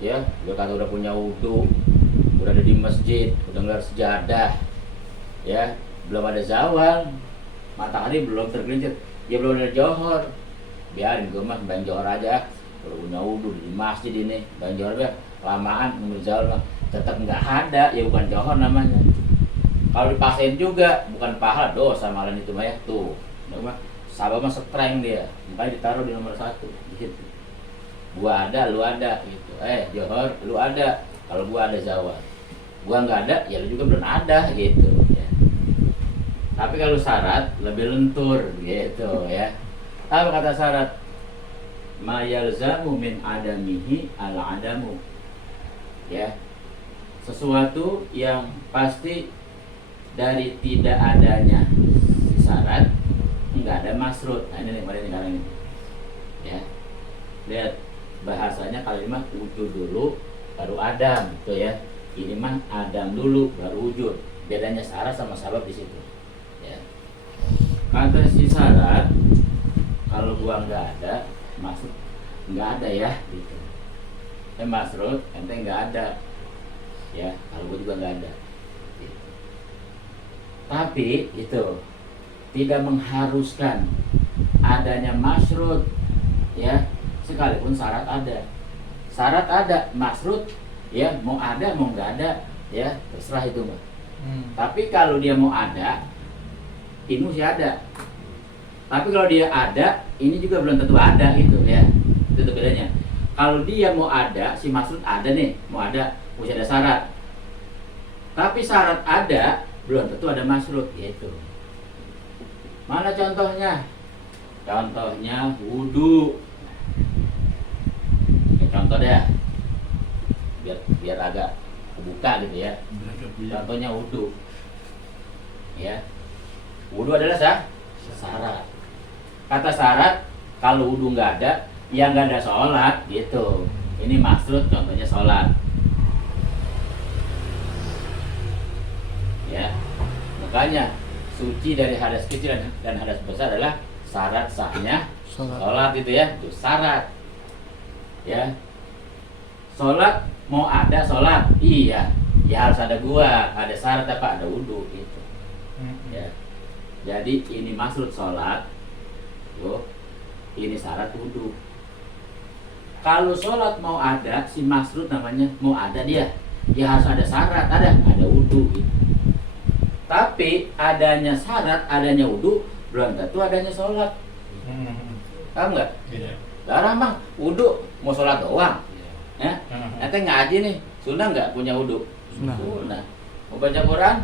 Ya, gua kata udah punya wudu, udah ada di masjid, udah ngelar sejadah. Ya, belum ada zawal, matahari belum tergelincir, ya belum ada johor. Biarin gue mah bayang johor aja. Kalau punya wudu di masjid ini bayang johor ya lamaan nunggu zawal mah tetap nggak ada, ya bukan johor namanya. Kalau dipaksain juga bukan pahala, dosa malah itu mah ya. Tuh mah sabab mah strength dia, makanya ditaruh di nomor 1 gitu. Gua ada, lu ada gitu. Johor lu ada, kalau gua ada zawal. Gua nggak ada, ya lu juga belum ada gitu ya. Tapi kalau syarat lebih lentur gitu ya. Apa kata syarat? Ma yalzamu min adamihi al adamu. Ya. Sesuatu yang pasti dari tidak adanya si syarat enggak ada masrut. Nah ini sekarang ini. Ya. Lihat bahasanya kalimat wujud dulu baru adam gitu ya. Ini mah adam dulu baru wujud. Bedanya syarat sama sabab di situ. Ya. Kata si syarat, kalau gua nggak ada, maksud nggak ada ya, gitu. Masrut, ente nggak ada, ya. Kalau gua juga nggak ada. Gitu. Tapi itu tidak mengharuskan adanya masrut, ya. Sekalipun syarat ada, masrut, ya. Mau ada, mau nggak ada, ya. Terserah itu mah. Tapi kalau dia mau ada, ini mesti ada. Tapi kalau dia ada, ini juga belum tentu ada itu ya. Itu bedanya. Kalau dia mau ada, si maksud ada nih, mau ada, mesti ada syarat. Tapi syarat ada, belum tentu ada masrut gitu. Mana contohnya? Contohnya wudu. Ya, contoh deh. Biar agak kebuka gitu ya. Contohnya wudu. Ya. Wudu adalah syarat. Kata syarat, kalau wudu nggak ada, ya nggak ada sholat gitu. Ini maksud contohnya sholat. Ya, makanya suci dari hadas kecil dan hadas besar adalah syarat sahnya sholat itu ya, itu syarat. Ya, sholat mau ada sholat, iya, ya harus ada gua, ada syarat apa, ada wudu gitu. Ya. Jadi ini maksud sholat, yo, ini syarat wudu. Kalau sholat mau ada, si maksud namanya mau ada dia, ya harus ada syarat, ada wudu. Gitu. Tapi adanya syarat, adanya wudu, belum tentu adanya sholat. Tahu nggak? Iya. Larang bang, wudu mau sholat doang. Ya, nanti ngaji nih, sunnah nggak punya wudu? Sunnah. Mau baca Quran?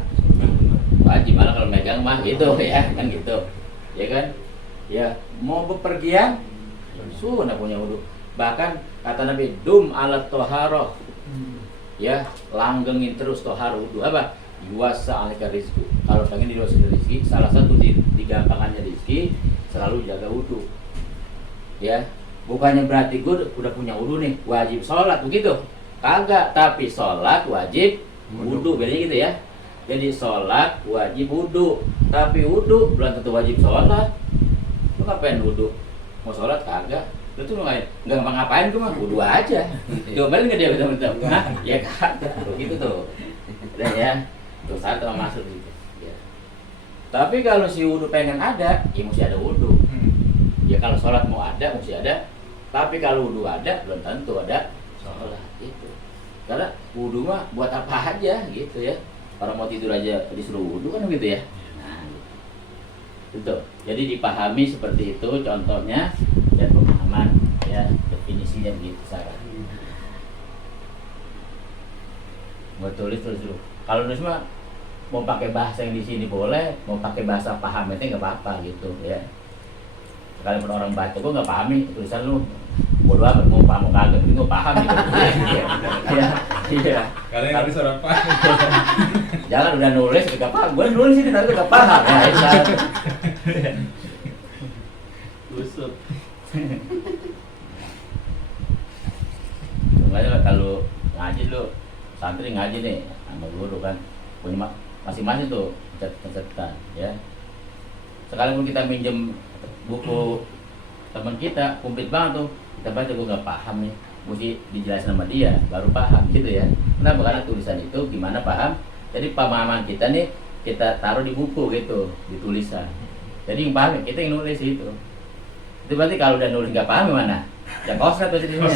Wajib, malah kalau megang mah gitu ya, kan gitu, ya kan, ya mau bepergian, sunnah punya wudu. Bahkan kata Nabi, dum alat toharoh, ya langgengin terus tohar wudu. Apa? Yuasa alika rizku. Kalau pengen diluasin rezeki, salah satu digampangkannya rezeki, selalu jaga wudu. Ya, bukannya berarti gue udah punya wudu nih, wajib sholat begitu? Kagak, tapi sholat wajib wudu, bedanya gitu ya. Jadi sholat wajib wudu, tapi wudu belum tentu wajib sholat. Lu ngapain wudu? Mau sholat kagak? Lu tuh nggak ngapa-ngapain, tuh mah wudu aja. Diomelin nggak dia betul-betul? Nah, ya kagak, gitu tuh. Udah ya, tuh satu masuk gitu. Ya. Tapi kalau si wudu pengen ada, ya mesti ada wudu. Ya kalau sholat mau ada, mesti ada. Tapi kalau wudu ada, belum tentu ada sholat gitu. Karena wudu mah buat apa aja gitu ya. Orang mau tidur aja disuruh wudu kan gitu ya. Nah, gitu. Jadi dipahami seperti itu contohnya dan pemahaman ya, definisinya begitu Sarah. Mau tulis dulu. Kalau nulis mah mau pakai bahasa yang di sini boleh, mau pakai bahasa paham itu nggak apa-apa gitu ya. Sekalipun orang baca gue nggak pahami tulisan lu, bodo amat mau paham mau kagak, gue paham gitu. Iya. Kalian yang nulis orang paham. Jangan udah nulis gak paham, gue nulis ini tapi gak paham. Ya itu. Busuk. Makanya kalau ngaji lu, santri ngaji nih sama guru kan, punya masing-masing tuh catatan ya. Sekalipun kita minjem buku teman kita, komplit banget tuh, kita baca gue gak paham nih, mesti dijelasin sama dia baru paham gitu ya. Kenapa? Karena tulisan itu gimana paham. Jadi pemahaman kita nih kita taruh di buku gitu, di tulisan. Jadi yang paham kita yang nulis itu. Itu berarti kalau udah nulis nggak paham gimana? Ya kosret tuh jadinya.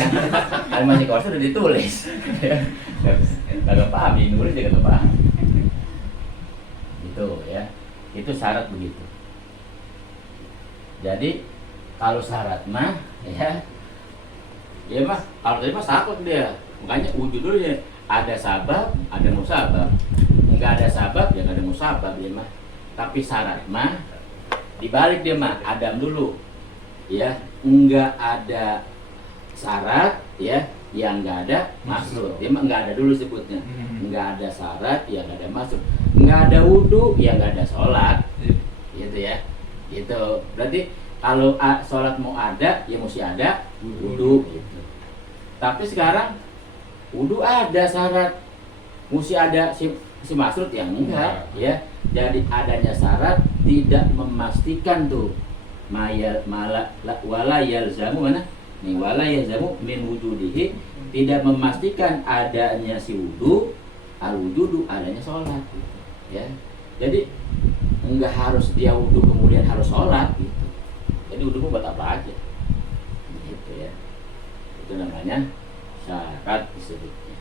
Kalau masih kosret udah ditulis. Nggak paham, yang nulis juga nggak paham. Gitu ya. Itu syarat begitu. Jadi kalau syarat mah ya mah kalau tadi mah sakit dia. Makanya wujud dulu ya. Ada sabab, ada musabab. Enggak ada sabab, ya enggak ada musabab ya mah. Tapi syarat mah dibalik dia mah Adam dulu. Ya, enggak ada syarat ya, yang enggak ada maksud. Dia mah enggak ada dulu sebutnya. Enggak ada syarat, yang enggak ada maksud. Enggak ada wudu, yang enggak ada sholat. Gitu ya. Gitu. Berarti kalau sholat mau ada, ya mesti ada wudu gitu. Tapi sekarang wudu ada syarat, mesti ada si maksud yang enggak ya. Jadi adanya syarat tidak memastikan tuh wala yalzamu mana? Nih wala yalzamu min wujudihi, tidak memastikan adanya si wudu, al wujudu adanya sholat gitu, ya. Jadi enggak harus dia wudu kemudian harus sholat gitu. Jadi wudu buat apa aja gitu ya. Itu namanya syarat disebutnya.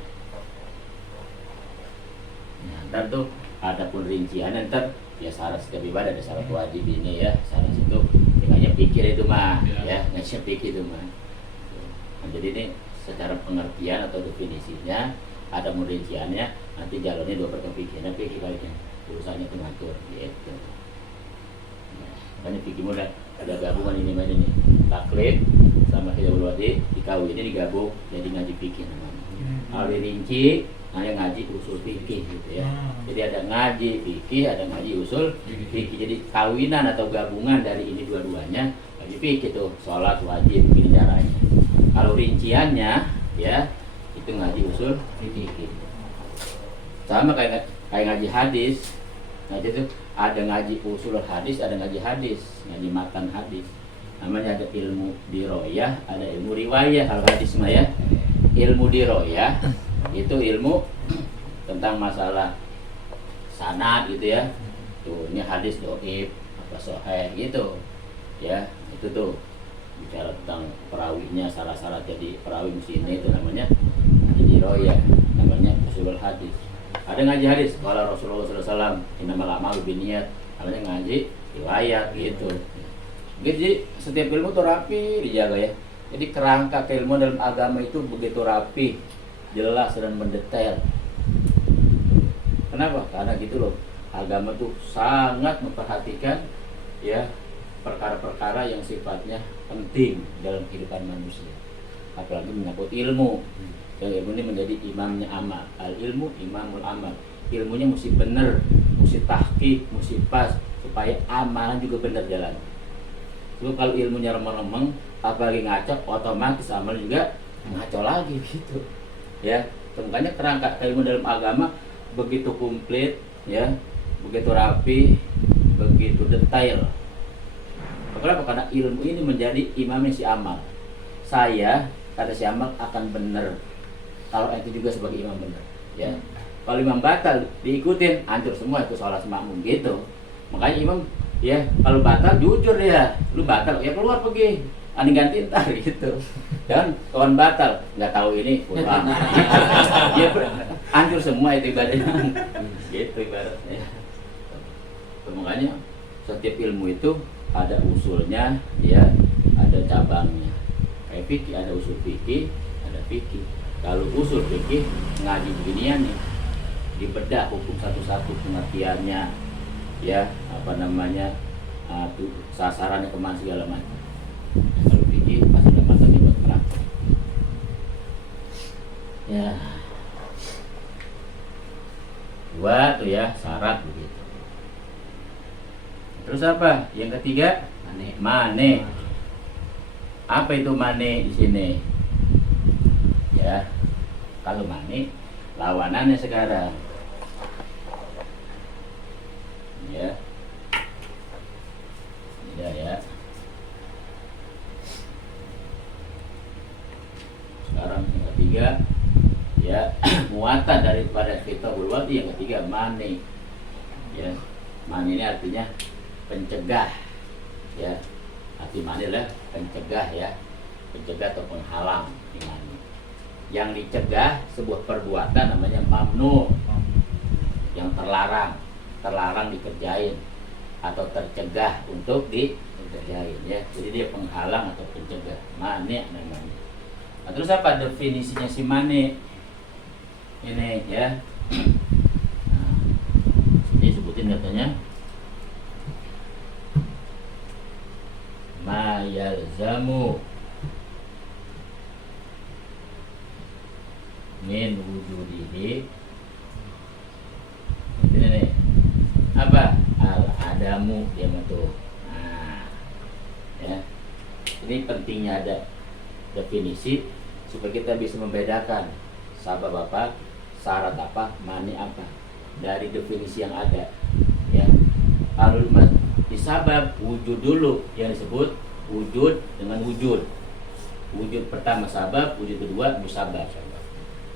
Nah, ntar tuh ada pun rincian, ntar ya syarat setiap ibadah ada syarat wajib ini ya, syarat itu dengannya pikir itu mah ya, ngasih pikir itu mah. Nah, jadi ini secara pengertian atau definisinya ada pun rinciannya, nanti jalurnya dua perkepikiran, pikir baiknya urusannya itu ngatur gitu. Nah, makanya pikir mudah ada gabungan ini mana nih, taklid sama hidayah wadi dikawin ini digabung jadi ngaji pikir namanya. Kalau dirinci nah yang ngaji usul fikih gitu ya. Jadi ada ngaji fikih, ada ngaji usul fikih. Jadi kawinan atau gabungan dari ini dua-duanya ngaji fikih tuh, sholat wajib begini caranya. Kalau rinciannya ya itu ngaji usul fikih. Sama kayak ngaji hadis. Ngaji itu ada ngaji usul hadis, ada ngaji hadis, ngaji matan hadis. Namanya ada ilmu diroyah, ada ilmu riwayah. Kalau hadis mah ya ilmu diroyah itu ilmu tentang masalah sanad gitu ya. Tuh ini hadis dhaif apa sahih gitu. Ya, itu tuh bicara tentang perawinya, syarat-syarat jadi perawi musini itu namanya diroyah, namanya usulul hadis. Ada ngaji hadis kalau Rasulullah SAW innamal a'malu binniyat, namanya ngaji riwayat gitu. Jadi setiap ilmu tuh rapi dijaga ya. Jadi kerangka keilmuan dalam agama itu begitu rapi, jelas dan mendetail. Kenapa? Karena gitu loh, agama tuh sangat memperhatikan ya perkara-perkara yang sifatnya penting dalam kehidupan manusia. Apalagi menyangkut ilmu. Yang ilmu ini menjadi imamnya amal. Al ilmu imamul amal. Ilmunya mesti benar, mesti tahqiq, mesti pas supaya amalan juga benar jalan. Sebab kalau ilmunya remeng-remeng, apalagi ngaco, otomatis amal juga ngaco lagi gitu. Ya, makanya kerangka ilmu dalam agama begitu komplit, ya, begitu rapi, begitu detail. Kenapa? Karena ilmu ini menjadi imamnya si amal. Saya kata si amal akan benar. Kalau itu juga sebagai imam benar, ya. Kalau imam batal diikutin, hancur semua itu sholat makmum gitu. Makanya imam, ya, kalau batal jujur ya, lu batal, ya keluar pergi. Ani ganti ntar gitu. Jangan kawan batal, nggak tahu ini pulang. Ya, hancur semua itu ibadahnya. Gitu ibaratnya. Makanya setiap ilmu itu ada usulnya, ya, ada cabangnya. Kayak fikih ada usul fikih, ada fikih. Kalau usul fikih ngaji beginian nih, dibedah hukum satu-satu pengertiannya, ya, apa namanya, sasarannya kemana segala macam. Kalau fikih pasti ada matanya buat praktek. Ya, dua tuh ya syarat begitu. Terus apa? Yang ketiga, mane. Apa itu mane di sini? Ya, kalau mane lawanannya sekarang. Ya. Ya. Sekarang yang ketiga, ya, muatan daripada kitabul wadi, yang ketiga mane. Ya, mane ini artinya pencegah. Ya, arti mane adalah pencegah ya, pencegah atau penghalang mane. Yang dicegah sebuah perbuatan namanya mamnu, yang terlarang dikerjain atau tercegah untuk dikerjain ya. Jadi dia penghalang atau pencegah, mane namanya. Nah, terus apa definisinya si mane ini ya? Nah, ini sebutin katanya ma yalzamu min wujudihi. Ini nih apa? Al adamu dia tuh. Nah, ya. Ini pentingnya ada definisi supaya kita bisa membedakan sabab apa, syarat apa, mani apa dari definisi yang ada. Ya, kalau di sabab wujud dulu yang disebut wujud dengan wujud. Wujud pertama sabab, wujud kedua musabab.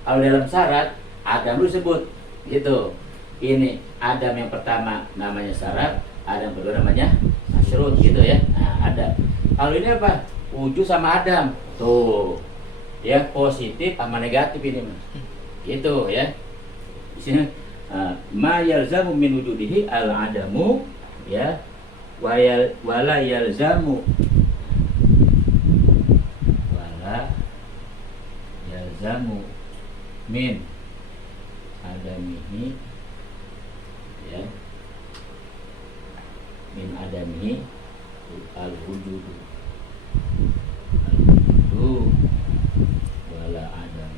Kalau dalam syarat Adam dulu disebut gitu. Ini Adam yang pertama namanya syarat, Adam yang kedua namanya asyrut gitu ya. Nah, ada. Kalau ini apa? Wujud sama Adam. Tuh. Ya, positif sama negatif ini mah. Gitu ya. Di sini ma yalzamu min wujudihi al adamu ya wala yalzamu min adamihi ya min adamihi al wujudu wala adam.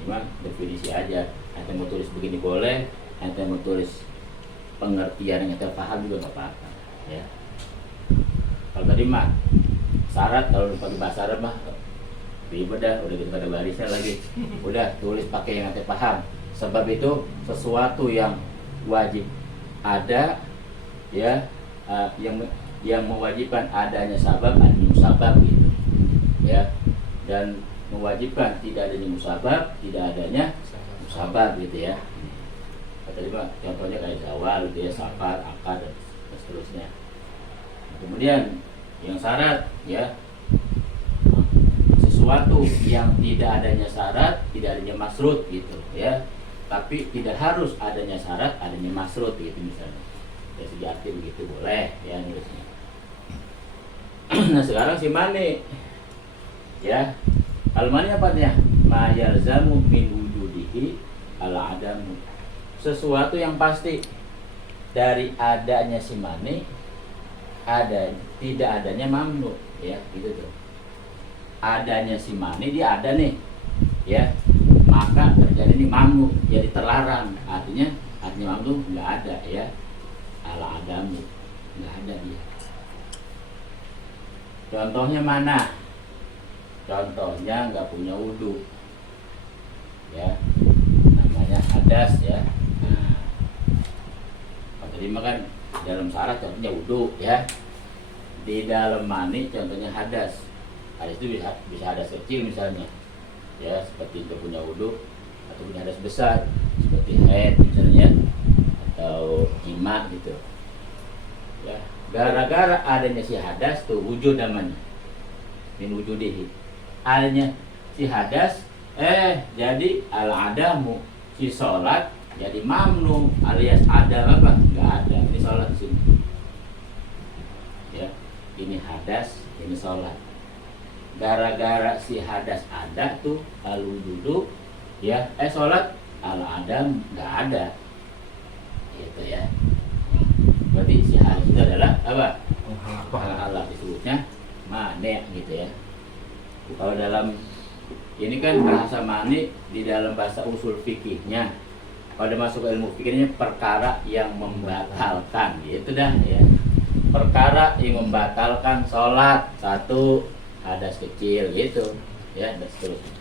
Cuma definisi aja. Ente mau tulis begini boleh, ente mau tulis pengertian yang ente paham juga nggak apa-apa ya. Kalau tadi mah syarat, kalau pakai bahasa Arab mah ribet dah, udah gitu pada barisnya lagi. Udah tulis pakai yang ente paham. Sebab itu sesuatu yang wajib ada ya, yang mewajibkan adanya sabab dan musabab gitu ya, dan mewajibkan tidak adanya musabab, tidak adanya musabab gitu ya. Tadi Pak contohnya kayak zawal gitu ya, safar, akad dan seterusnya. Kemudian yang syarat ya, sesuatu yang tidak adanya syarat, tidak adanya masrut gitu ya, tapi tidak harus adanya syarat, adanya masrut gitu misalnya. Ya sejati begitu boleh ya nulisnya. Nah sekarang si mani ya, al mani apa artinya? Ma yalzamu min wujudihi ala adamu, sesuatu yang pasti dari adanya si mani, ada tidak adanya mamnu ya gitu tuh. Adanya si mani dia ada nih ya, maka terjadi ini mamnu, jadi terlarang. Artinya mamnu nggak ada ya, ala adamu nggak ada dia. Contohnya mana? Contohnya nggak punya wudu ya, namanya hadas ya. Nah, kalau tadi makan dalam syarat contohnya wudu ya, di dalam mani contohnya hadas. Hadas itu bisa hadas kecil misalnya ya, seperti itu punya wudu, atau punya hadas besar seperti haid misalnya atau jima gitu ya. Gara-gara adanya si hadas tuh wujud namanya min wujudihi, adanya si hadas jadi al adamu, si sholat jadi mamnu alias ada apa? Nggak ada. Ini sholat di sini ya, ini hadas, ini sholat. Gara-gara si hadas ada tuh al wujudu ya, sholat al adam nggak ada gitu ya. Berarti si hadas itu adalah apa? Allah disebutnya mane gitu ya. Kalau dalam ini kan bahasa mani di dalam bahasa usul fikihnya, pada masuk ilmu fikihnya perkara yang membatalkan gitu dah ya. Perkara yang membatalkan sholat, satu hadas kecil gitu ya, dan seterusnya.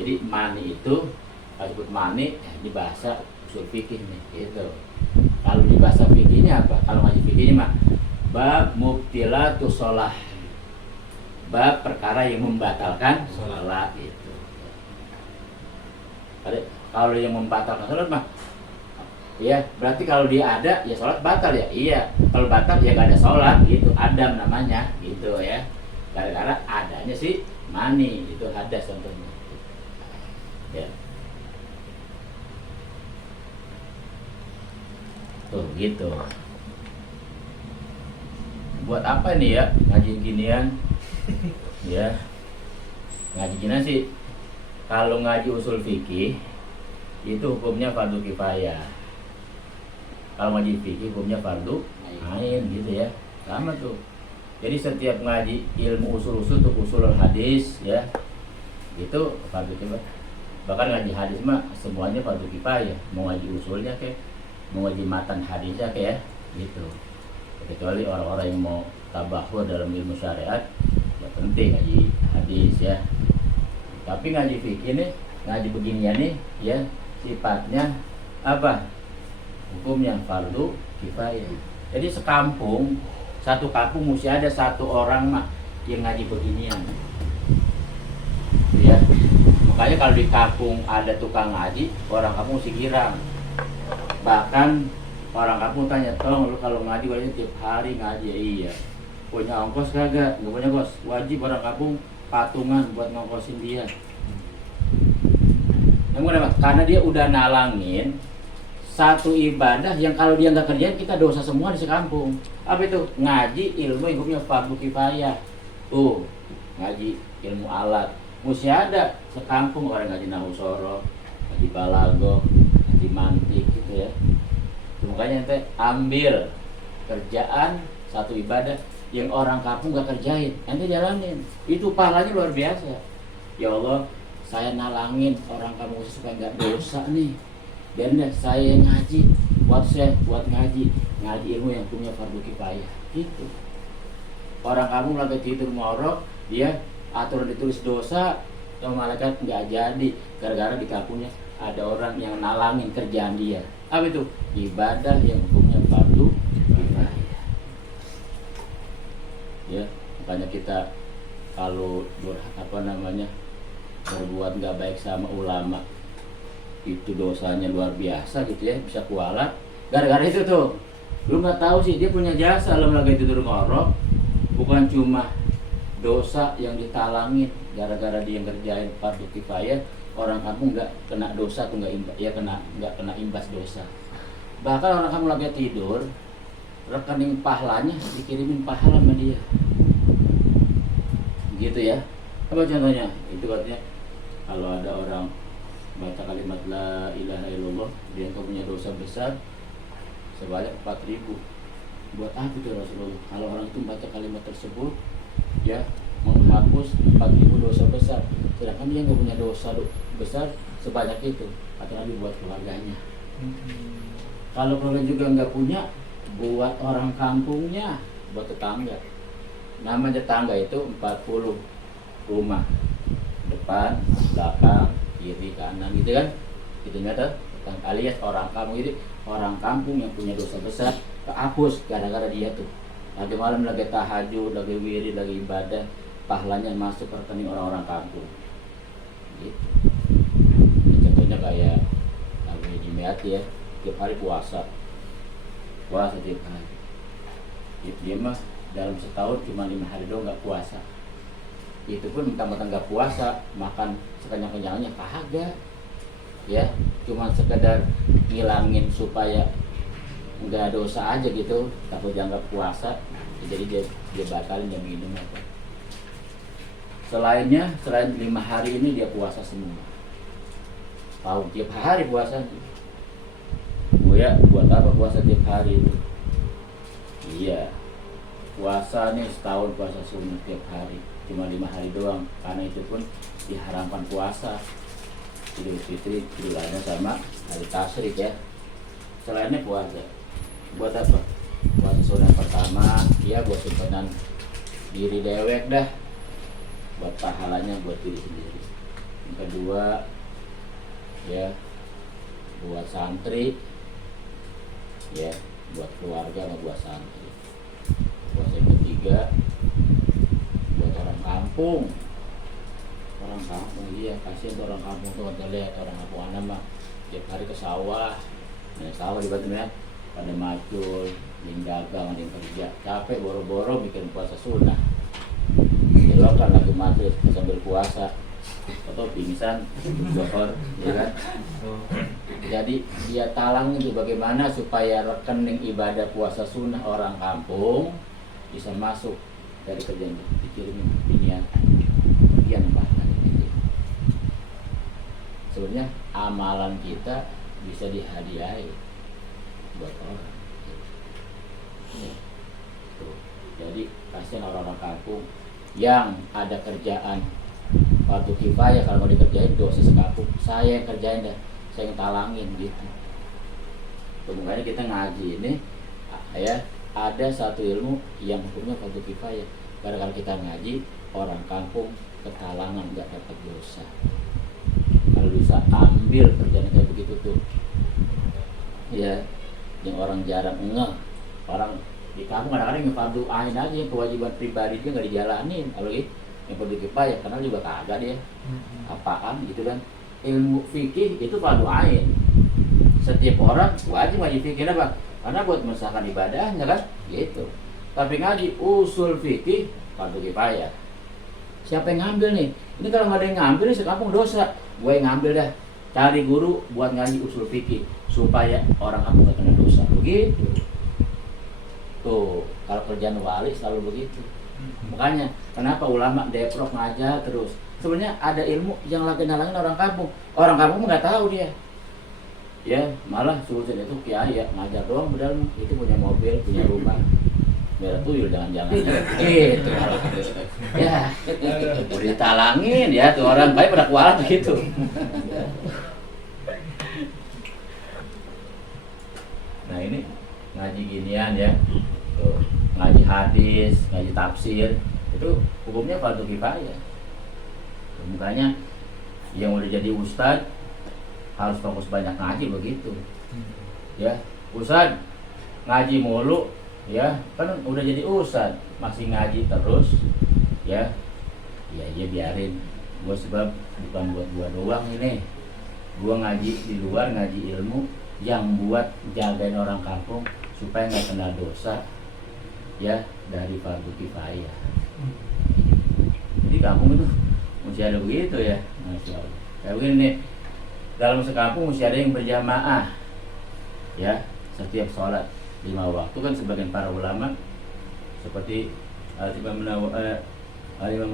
Jadi mani itu disebut mani ya, di bahasa usul fikih nih gitu. Kalau di bahasa fikihnya apa? Kalau ngaji fikihnya mah bab mubtilatu sholah, bab perkara yang membatalkan sholat itu. Kalau yang membatalkan sholat mah ya berarti kalau dia ada ya sholat batal ya. Iya, kalau batal ya gak ada sholat gitu. Adam namanya gitu ya, gara-gara adanya si mani itu hadas contohnya ya. Tuh gitu. Buat apa nih ya ngaji ginian ya? Ngaji ginian sih kalau ngaji usul fikih itu hukumnya fardu kifayah. Kalau ngaji fikih hukumnya fardu ain gitu ya. Sama tuh. Jadi setiap ngaji ilmu usul-usul untuk usul hadis ya, itu fardu kifayah. Bahkan ngaji hadis mah semuanya fardu kifayah. Mau ngaji usulnya kayak, mau ngaji matan hadisnya kayak gitu. Kecuali orang-orang yang mau tabahur dalam ilmu syariat, ya penting ngaji hadis ya. Tapi ngaji fikih nih, ngaji beginian nih ya, sifatnya apa? Hukumnya fardu kifayah. Jadi sekampung, satu kampung mesti ada satu orang mah yang ngaji beginian. Ya. Makanya kalau di kampung ada tukang ngaji, orang kampung mesti girang. Bahkan orang kampung tanya, "Tolong lu kalau ngaji wajib tiap hari ngaji?" Ya, iya. Punya ongkos kagak? Enggak punya ongkos. Wajib orang kampung patungan buat ngongkosin dia. Yang kenapa? Karena dia udah nalangin satu ibadah yang kalau dia nggak kerjain kita dosa semua di sekampung. Apa itu? Ngaji ilmu yang hukumnya fardu kifayah. Tuh, ngaji ilmu alat. Mesti ada sekampung orang ngaji nahwu soroh, ngaji balaghah, ngaji mantik gitu ya. Makanya ente ambil kerjaan satu ibadah yang orang kampung nggak kerjain, ente jalanin. Itu pahalanya luar biasa. Ya Allah, saya nalangin orang kampung supaya nggak dosa nih. Dan saya ngaji, buat ngaji ilmu yang punya fardu kifayah. Gitu. Orang kampung lagi tidur ngorok, dia aturan ditulis dosa, sama malaikat nggak jadi, gara-gara di kampungnya ada orang yang nalangin kerjaan dia. Apa itu? Ibadah yang hukumnya fardu kifayah. Ya, makanya kita kalau berbuat nggak baik sama ulama, itu dosanya luar biasa gitu ya, bisa kualat. Gara-gara itu tuh, lu nggak tahu sih dia punya jasa. Lu lagi tidur ngorok, bukan cuma dosa yang ditalangin gara-gara dia ngerjain fardu kifayah, orang kampung nggak kena dosa tuh, nggak kena imbas dosa. Bahkan orang kampung lagi tidur, rekening pahalanya dikirimin pahala sama dia, gitu ya. Apa contohnya? Itu katanya kalau ada orang baca kalimat la ilaha illallah, dia punya dosa besar sebanyak 4.000. Buat apa itu Rasulullah? Kalau orang itu baca kalimat tersebut ya menghapus 4.000 dosa besar, sedangkan dia nggak punya dosa besar sebanyak itu. Kata Nabi, buat keluarganya. Kalau keluarga juga nggak punya, buat orang kampungnya, buat tetangga. Nama tetangga itu 40 rumah, depan, belakang, kiri, kanan gitu kan. Itu nyata alias orang kampung. Jadi orang kampung yang punya dosa besar kehapus gara-gara dia tuh. Lagi malam lagi tahajud, lagi wirid, lagi ibadah, pahalanya masuk ke rekening orang-orang kampung. Gitu. Contohnya kayak Abi Jimiati ya, tiap hari puasa tiap hari. Dia mah dalam setahun cuma 5 hari doang nggak puasa. Itu pun mentang-mentang nggak puasa, makan sekenyang-kenyangnya kagak. Ya, cuma sekedar ngilangin supaya nggak dosa aja gitu, takut dianggap puasa, jadi dia batalin, dia minum apa. Selain 5 hari ini dia puasa semua. Tahu tiap hari puasa. Ya, buat apa puasa tiap hari itu? Iya, puasa nih setahun puasa sunnah tiap hari, cuma 5 hari doang, karena itu pun diharamkan puasa. Idul Fitri, Idul Adha sama hari Tasyrik ya. Selainnya puasa. Buat apa? Puasa sunnah pertama, ya buat simpenan diri dewek dah. Buat pahalanya buat diri sendiri. Yang kedua, ya buat santri, ya buat keluarga sama buat santri. Puasa yang ketiga, buat orang kampung. Orang kampung dia kasihan tuh, orang kampung tuh kita lihat orang kampung anak mah tiap hari ke sawah, sawah di Batunya pada macul, yang dagang, yang kerja, capek boro-boro bikin puasa sunnah. Kalau kan lagi macul sambil puasa, atau pingsan, bokor, ya kan? Jadi dia talang itu bagaimana supaya rekening ibadah puasa sunnah orang kampung bisa masuk dari kerjaan itu, dikirimin pinian bagian pahala. sebenarnya amalan kita bisa dihadiahi buat orang. Ya. Tuh. Jadi kasihan orang-orang kampung yang ada kerjaan fardu kifayah, kalau mau dikerjain dosa sekampung, saya yang kerjain dah, saya yang talangin gitu. Makanya kita ngaji ini ya, ada satu ilmu yang hukumnya fardu kifayah. Gara-gara kita ngaji, orang kampung ketalangan, nggak dapat dosa. Kalau bisa ambil kerjaan kayak begitu tuh, ya, yang orang jarang ngeh. Orang di kampung kadang-kadang yang fardu ain aja, yang kewajiban pribadi dia nggak dijalanin, apalagi yang fardu kifayah, karena juga kagak dia apaan gitu kan. Ilmu fikih itu fardu ain, setiap orang wajib ngaji fikih. Apa? Karena buat mengesahkan ibadahnya kan, gitu. Tapi ngaji usul fikih fardu kifayah. Siapa yang ngambil nih? Ini kalau nggak ada yang ngambil nih sekampung dosa. Gue yang ngambil dah. Cari guru buat ngaji usul fikih supaya orang kampung nggak kena dosa. Begitu. Tuh, kalau kerjaan wali selalu begitu. Makanya kenapa ulama deprok ngajar terus? Sebenarnya ada ilmu yang lagi nalangin orang kampung. Orang kampung nggak tahu dia. Ya, malah suruh saya itu kiai ya ngajar doang, padahal itu punya mobil, punya rumah. Biar tuyul jangan-jangan. Gitu malah. Ya, udah ditalangin ya tuh orang baik pada kualat begitu. Nah ini ngaji ginian ya, tuh, ngaji hadis, ngaji tafsir, itu hukumnya fardu kifayah. Makanya yang udah jadi ustad harus fokus banyak ngaji begitu. Ya, ustad ngaji mulu, ya kan udah jadi ustad masih ngaji terus, ya, ya biarin. Gua sebab bukan buat gua doang ini, gua ngaji di luar, ngaji ilmu yang buat jagain orang kampung supaya nggak kena dosa, ya, dari fardu kifayah. Jadi kampung itu mesti ada begitu ya, Masya Allah. Kayak begini nih, dalam sekampung mesti ada yang berjamaah, ya, setiap sholat 5 waktu kan. Sebagian para ulama seperti Imam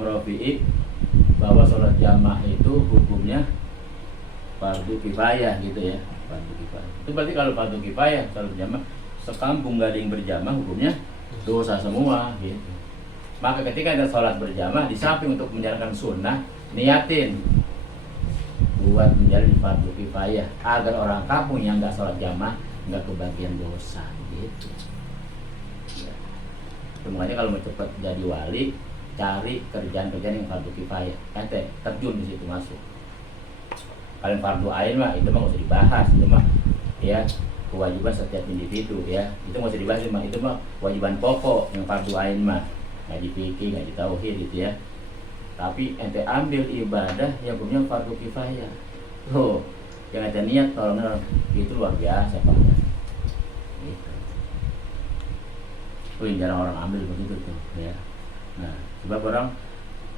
Rafi'i bahwa sholat jamaah itu hukumnya fardu kifayah gitu ya, fardu kifayah. Itu berarti kalau fardu kifayah sholat jamaah sekampung nggak ada yang berjamaah, hukumnya dosa semua gitu. Maka ketika ada sholat berjamaah, di samping untuk menjalankan sunnah, niatin buat menjadi fardu kifayah agar orang kampung yang nggak sholat jamaah nggak kebagian dosa gitu. Ya. Makanya kalau mau cepat jadi wali, cari kerjaan-kerjaan yang fardu kifayah. Ente terjun di situ masuk. Kalian fardu ain mah itu mah nggak usah dibahas, itu mah ya kewajiban setiap individu ya. Itu nggak usah dibahas, itu mah kewajiban pokok yang fardu ain mah. Ngaji fikih, ngaji tauhid gitu ya. Tapi ente ambil ibadah yang punya fardu kifayah. Tuh, yang ente niat tolongnya itu luar biasa Pak. Gitu. Itu yang jarang orang ambil begitu tuh ya. Nah, sebab orang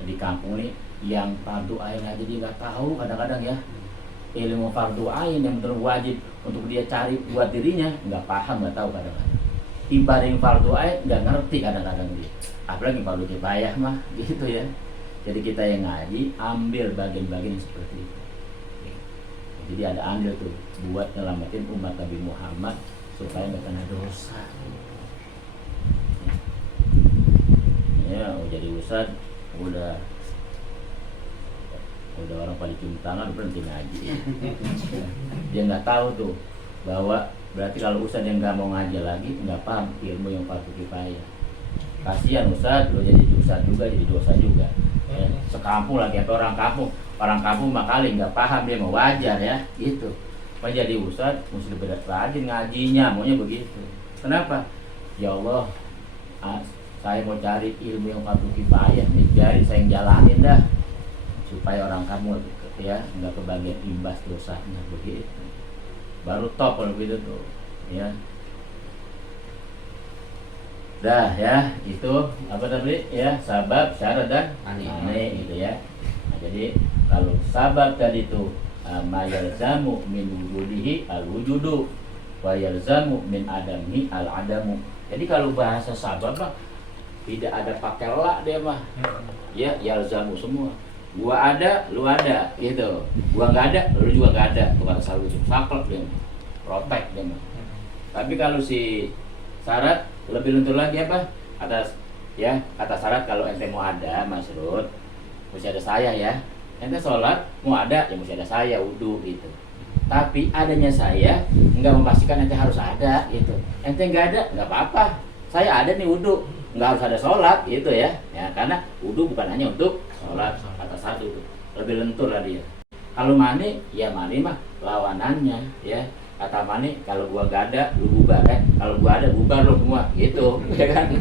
di kampung nih yang fardu ain aja dia nggak tahu kadang-kadang ya. Ilmu fardu ain yang benar wajib untuk dia cari buat dirinya nggak paham, nggak tahu kadang-kadang. Ibadah yang fardu ain nggak ngerti kadang-kadang dia. Apalagi fardu kifayah mah gitu ya. Jadi kita yang ngaji ambil bagian-bagian seperti itu. Jadi ada andil tuh buat nyelamatin umat Nabi Muhammad supaya nggak kena dosa. Ya, jadi ustad udah orang paling cium tangan berhenti ngaji. Dia nggak tahu tuh bahwa berarti kalau ustad yang nggak mau ngaji lagi nggak paham ilmu yang fardu kifayah. Kasihan ustad, lo jadi ustad juga jadi dosa juga. Ya, sekampung lagi atau orang kampung mah kali nggak paham dia mau wajar ya gitu. Pas jadi ustad mesti lebih rajin ngajinya, maunya begitu. Kenapa? Ya Allah, saya mau cari ilmu yang fardu kifayah nih, biarin saya yang jalanin dah supaya orang kamu ya nggak kebagian imbas dosanya begitu. Baru top kalau begitu tuh ya. Dah ya, itu apa tadi ya, sabab, syarat dan aneh gitu ya. Nah, jadi kalau sabab tadi itu ma yalzamu min wujudihi al-wujudu wa yalzamu min adamihi al-adamu. Jadi kalau bahasa sabab mah tidak ada pakai la dia mah. Ya, yalzamu semua. gua ada, lu ada, gitu. Gua nggak ada, lu juga nggak ada. Tukang selalu saklek dia, protek dia. Tapi kalau si syarat lebih lentur lagi apa? Kata syarat kalau ente mau ada, Mas Rud, mesti ada saya ya. Ente sholat mau ada, ya mesti ada saya wudu gitu. Tapi adanya saya nggak memastikan ente harus ada gitu. Ente nggak ada, nggak apa-apa. Saya ada nih wudu, nggak harus ada sholat gitu ya. Ya karena wudu bukan hanya untuk sholat, kata satu itu lebih lentur lah dia. Kalau mani, ya mani mah lawanannya ya. Kata mani, kalau gua nggak ada, lu bubar kan? Kalau gua ada, bubar lu semua, gitu, ya kan?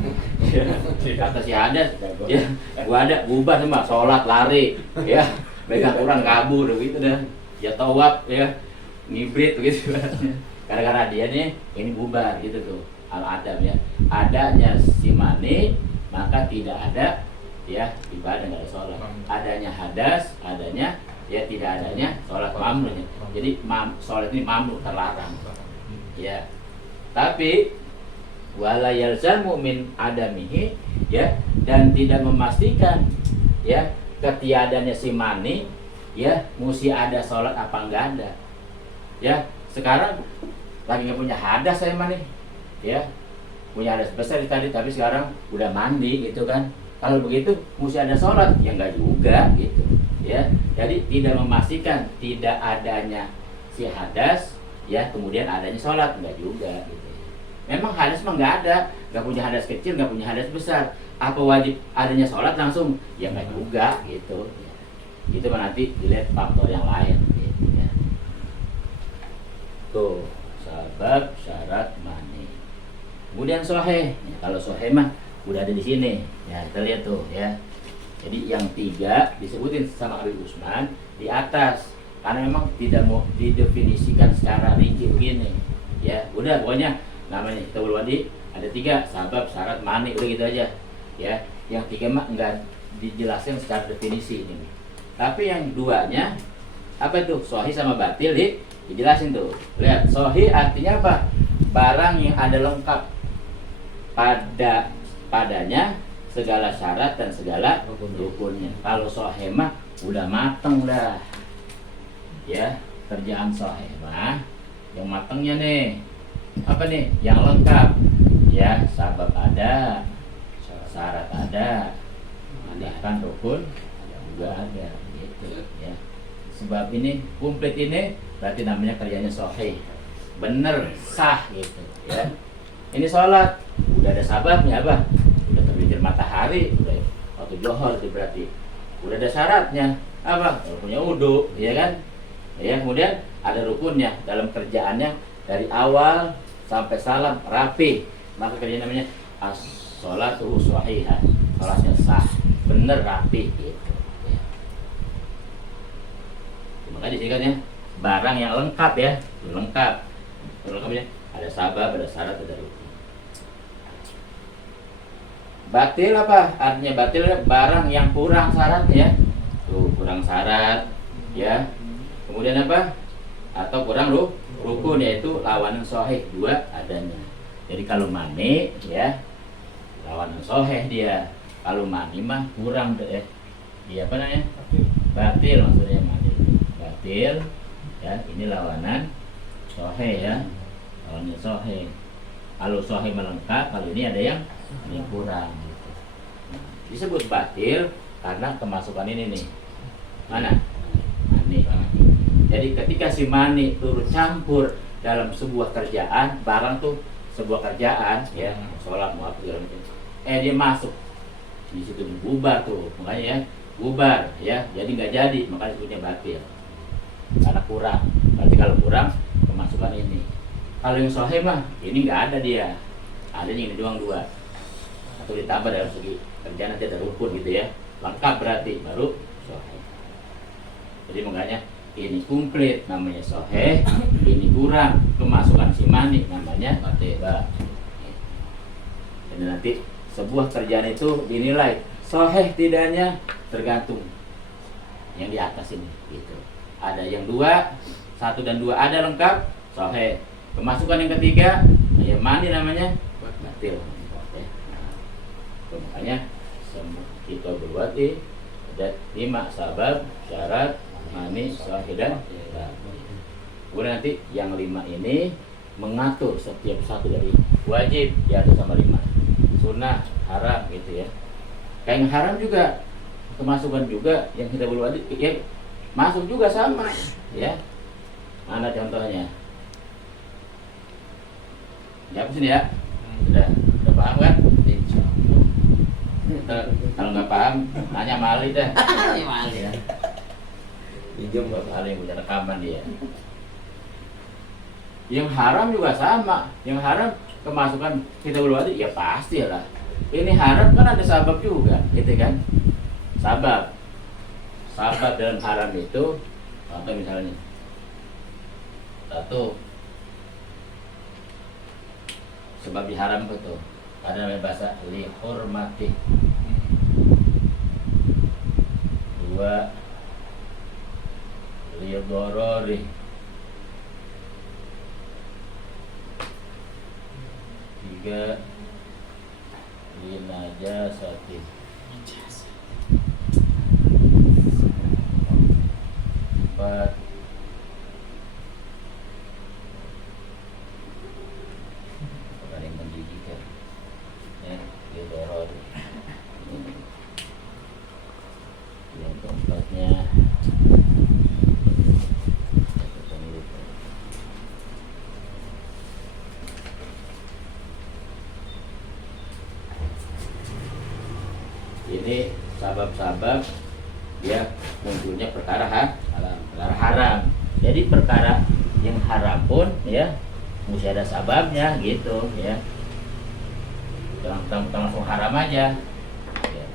Kata si Hadas, ya, gua ada, bubar semua, sholat, lari, ya, megang Quran kabur, gitu dah, ya tawaf, ya, ngibrit, gitu. Gara-gara dia nih, ini bubar, gitu tuh, al-adab ya. Adanya si mani, maka tidak ada, ya, ibadah nggak ada sholat. Adanya hadas, adanya ya tidak adanya sholat mamnunya. Jadi sholat ini mamnu, terlarang. Ya. Tapi wala yalzamu min adamihi, ya, dan tidak memastikan ya ketiadanya si mani ya mesti ada sholat apa enggak ada. Ya, sekarang lagi nggak punya hadas saya mani. Ya. Punya hadas besar tadi tapi sekarang udah mandi gitu kan. Kalau begitu mesti ada sholat, ya enggak juga gitu. Ya, jadi tidak memastikan tidak adanya si hadas, ya kemudian adanya sholat, enggak juga gitu. Memang hadas mah enggak ada, enggak punya hadas kecil, enggak punya hadas besar. Apa wajib adanya sholat langsung? Ya enggak juga gitu. Ya. Itu mah nanti dilihat faktor yang lain gitu ya. Tuh, sebab syarat mani. Kemudian soheh, ya, kalau soheh mah udah ada di sini. Ya, kita lihat tuh ya. Jadi yang 3 disebutin sama Habib Usman di atas karena memang tidak mau didefinisikan secara rinci begini. Ya, udah pokoknya namanya Kitabul Wadi ada 3 sabab, syarat, mani, udah gitu aja. Ya, yang 3 mah enggak dijelaskan secara definisi ini. Tapi yang 2-nya apa itu? Sahih sama batil dijelasin tuh. Lihat, sahih artinya apa? Barang yang ada lengkap padanya segala syarat dan segala rukunnya. Kalau sahih mah udah mateng dah. Ya, kerjaan sahih mah yang matengnya nih. Apa nih? Yang lengkap. Ya, sabab ada, syarat ada, bahkan rukun juga ada gitu ya. Sebab ini komplit ini berarti namanya kerjanya sahih. Bener, sah gitu ya. Ini sholat udah ada sababnya apa? Udah terbit matahari, udah waktu johor itu berarti udah ada syaratnya apa? Kalau punya wudu, ya kan? Ya, kemudian ada rukunnya dalam kerjaannya dari awal sampai salam rapi, maka kerjanya namanya as-sholatu shahihah, sholatnya sah, bener rapi gitu. Ya. Makanya disini kan ya barang yang lengkap ya, lengkap, lengkapnya ada sabab, ada syarat, ada rukun. Batil apa? Artinya batil barang yang kurang syarat ya. Tuh, kurang syarat ya. Kemudian apa? Atau kurang rukun, yaitu lawanan sahih, 2 adanya. Jadi kalau mani ya lawanan sahih dia. Kalau mani mah kurang deh. Dia apa namanya? Batil maksudnya mani. Batil ya, ini lawanan sahih ya. Lawanan sahih. Kalau sahih melengkap, kalau ini ada yang kurang gitu. Nah, disebut batil karena kemasukan ini nih. Mana? Mani. Jadi ketika si mani turut campur dalam sebuah kerjaan, barang tuh sebuah kerjaan ya, sholat mau apa segala macam. Dia masuk di situ bubar tuh, makanya ya bubar ya. Jadi nggak jadi, makanya sebutnya batil. Karena kurang. Berarti kalau kurang kemasukan ini. Kalau yang sahih mah ini nggak ada dia. Adanya ini doang 2. Atau ditambah dalam segi kerjaan nanti ada rukun gitu ya. Lengkap berarti baru sahih. Jadi makanya ini komplit namanya sahih, ini kurang kemasukan si mani namanya batil. Dan nanti sebuah kerjaan itu dinilai sahih tidaknya tergantung yang di atas ini gitu. Ada yang 2, 1 dan 2 ada lengkap sahih. Kemasukan yang ketiga ya mani namanya batil. Nah, makanya kita berwati Dan 5 sabab, syarat, mani, sahih dan illah. Kemudian nanti yang 5 ini mengatur setiap satu dari wajib diatur sama 5, sunnah, haram gitu ya. Kayak yang haram juga kemasukan juga yang kita belum wajib ya, masuk juga sama ya. Mana contohnya? Ya sini ya. Udah paham kan? Kalau nggak paham, nanya Mali dah. Mali ya. Pinjam nggak Mali yang punya rekaman dia. Yang haram juga sama. Yang haram kemasukan kita belum wajib ya pasti lah. Ini haram kan ada sabab juga, gitu kan? Sabab dalam haram itu, contoh misalnya, satu sebab diharam itu ada namanya bahasa lihormati. 2 lidorori. 3 linajasati. 4 paling menjijikan ya, lidorori. Yang keempatnya ini sabab-sabab dia munculnya perkara haram. Jadi perkara yang haram pun ya mesti ada sababnya gitu ya. Jangan langsung haram aja. Ya.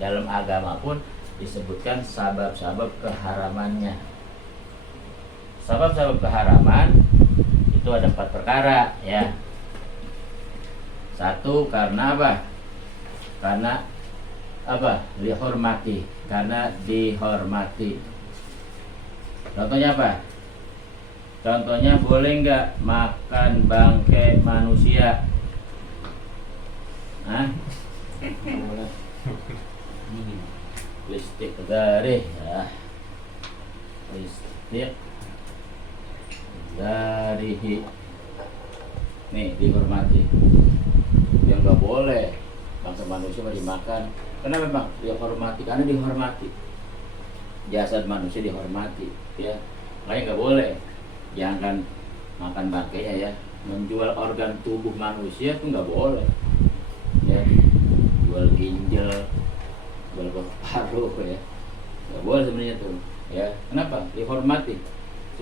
Dalam agama pun disebutkan sabab-sabab keharamannya. Sabab-sabab keharaman itu ada 4 perkara ya. 1 karena apa? Karena apa? Dihormati, karena dihormati. Contohnya apa? Contohnya boleh nggak makan bangkai manusia? Hah? Listrik dari ya. Listrik dari nih dihormati. Yang nggak boleh bangsa manusia mau dimakan. Kenapa memang dihormati? Karena dihormati. Jasad manusia dihormati, ya. Makanya nggak boleh. Jangan makan bangkainya ya. Menjual organ tubuh manusia itu nggak boleh. Ya, jual ginjal, jual paru ya. Nggak boleh sebenarnya tuh. Ya, kenapa? Dihormati.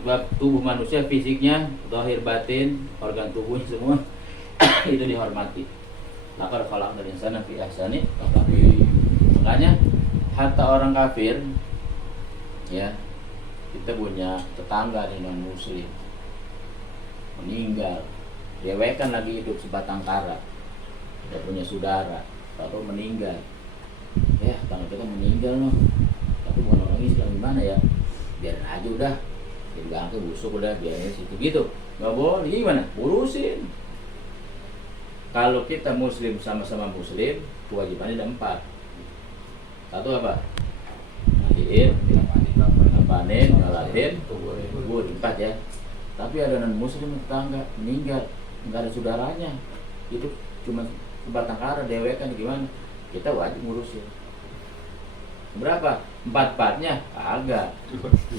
Sebab tubuh manusia fisiknya, zahir batin, organ tubuhnya semua itu dihormati. Laqad khalaqnal insana fi ahsani taqwim. Makanya hatta orang kafir ya, kita punya tetangga di non muslim meninggal, dewekan lagi hidup sebatang kara, kita punya saudara lalu meninggal, ya tetangga kita meninggal loh, tapi bukan orang Islam gimana ya, biarin aja udah, jadi bangke busuk udah biarin situ gitu, nggak boleh, gimana urusin. Kalau kita muslim sama-sama muslim, kewajibannya ada 4. 1 apa? Mandiin, ngapain, ngalatin, kubur 4 ya. Tapi ada non muslim tetangga meninggal, nggak ada saudaranya, itu cuma sebatang kara, dewekan gimana? Kita wajib ngurusin. Berapa? 4-4-nya? Agak.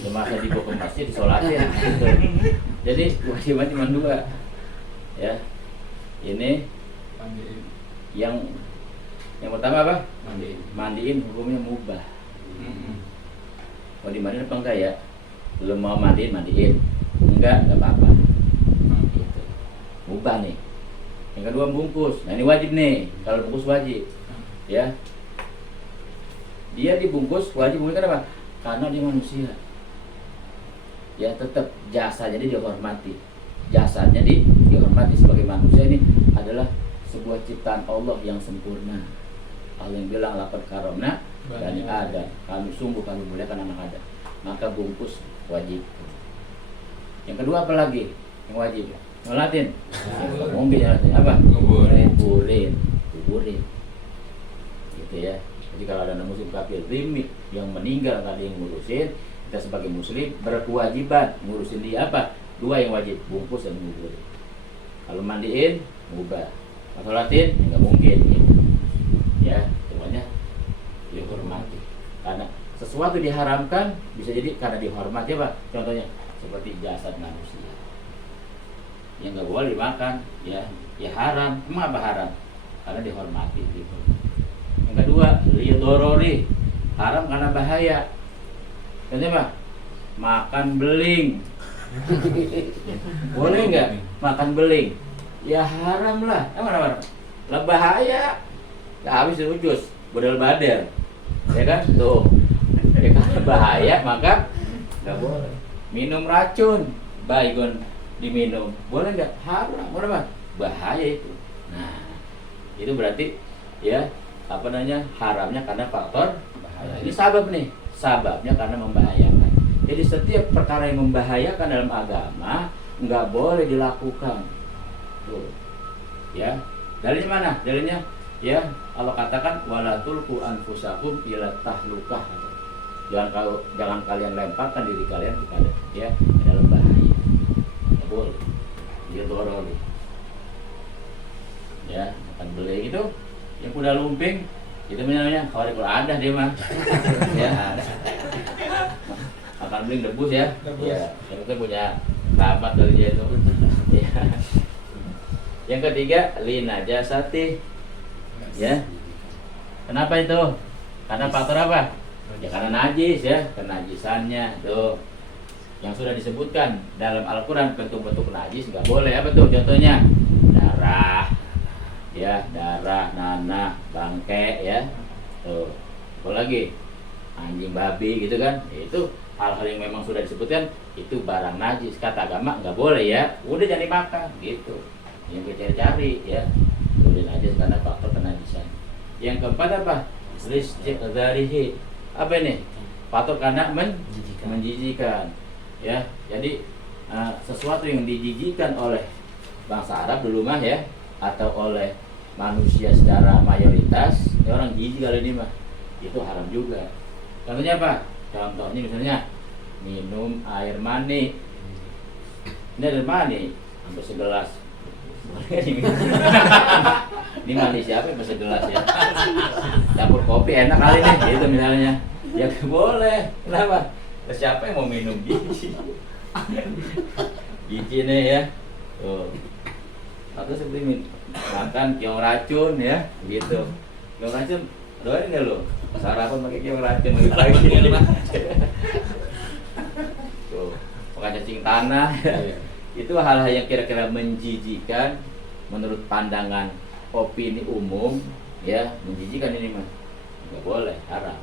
Semasa dibawa ke masjid disolatin. Gitu. Jadi kewajiban cuma 2. Ya. Ini yang pertama apa? Mandiin hukumnya mubah. Mau dimandiin apa enggak ya? Belum mau mandiin enggak apa-apa. Gitu. Mubah nih. Yang kedua bungkus. Nah ini wajib nih. Kalau bungkus wajib, ya. Dia dibungkus wajib mungkin apa? Karena dia manusia. Ya tetap jasa jadi dihormati. Jasanya dihormati sebagai manusia, ini adalah sebuah ciptaan Allah yang sempurna. Allah yang bilang laqad karamna bani Adam, kami sungguh kami muliakan anak Adam. Maka bungkus wajib. Yang kedua apa lagi yang wajib? Ngelatin. Mungkin ngelatin apa? Kuburin. Gitu ya. Jadi kalau ada muslim kafir zimmi yang meninggal nggak ada yang ngurusin, kita sebagai muslim berkewajiban ngurusin dia apa? Dua yang wajib, bungkus dan ngubur. Kalau mandiin, ngubah. Kalau sholatin, nggak mungkin. Ya, semuanya dihormati. Karena sesuatu diharamkan bisa jadi karena dihormati apa? Contohnya seperti jasad manusia yang nggak boleh dimakan, ya haram. Emang apa haram? Karena dihormati gitu. Yang kedua, lidorori, haram karena bahaya. Contohnya apa? Makan beling. Boleh nggak makan beling? Ya haram lah. Emang apa? Lah bahaya. Ya habis ujus, bodol bader. Ya kan? Tuh. Ya karena bahaya maka nggak boleh. Minum racun, baygon diminum, boleh nggak? Haram. Boleh bahaya itu. Nah, itu berarti ya apa namanya haramnya karena faktor bahaya. Ini sabab nih, sababnya karena membahayakan. Jadi setiap perkara yang membahayakan dalam agama nggak boleh dilakukan. Tuh, ya. Dalilnya mana? Dalilnya ya Allah katakan wala tulqu anfusakum ila tahlukah. Jangan kalian lemparkan diri kalian kepada ya dalam bahaya. Nggak boleh. Dia dorong. Ya, makan beling itu yang kuda lumping itu namanya khawarikul adah dia mah. Ya, ada. Makan beling debus ya. Ya, yang itu punya kerabat dari dia itu. Ya. Yang ketiga lina jasati. Ya. Kenapa itu? Karena faktor apa? Ya karena najis ya, kenajisannya tuh yang sudah disebutkan dalam Al-Quran bentuk-bentuk najis nggak boleh. Apa tuh contohnya? Darah, ya darah, nanah, bangke ya, tuh apa lagi? Anjing, babi gitu kan? Itu hal-hal yang memang sudah disebutkan itu barang najis. Kata agama nggak boleh ya, udah jangan dimakan gitu. Yang kita cari ya, udah najis karena faktor kenajisan. Yang keempat apa? Rizqi apa ini? Faktor karena menjijikan. Ya, jadi sesuatu yang dijijikkan oleh bangsa Arab dulu mah ya, atau oleh manusia secara mayoritas, ya orang jijik kali ini mah, itu haram juga. Contohnya apa? Contohnya misalnya minum air mani. Ini air mani hampir segelas. Ini mani siapa yang segelas ya? Campur kopi enak kali nih, gitu misalnya. Ya boleh. Kenapa? Siapa yang mau minum biji? Biji nih ya. Tuh. Atau seperti makan kiong racun ya, gitu. Kiong racun, doain nggak lo? Sarapan pakai kiong racun lebih pagi. Tuh, makan cacing tanah. Ya. Itu hal-hal yang kira-kira menjijikan menurut pandangan opini umum ya, menjijikan ini mah nggak boleh, haram.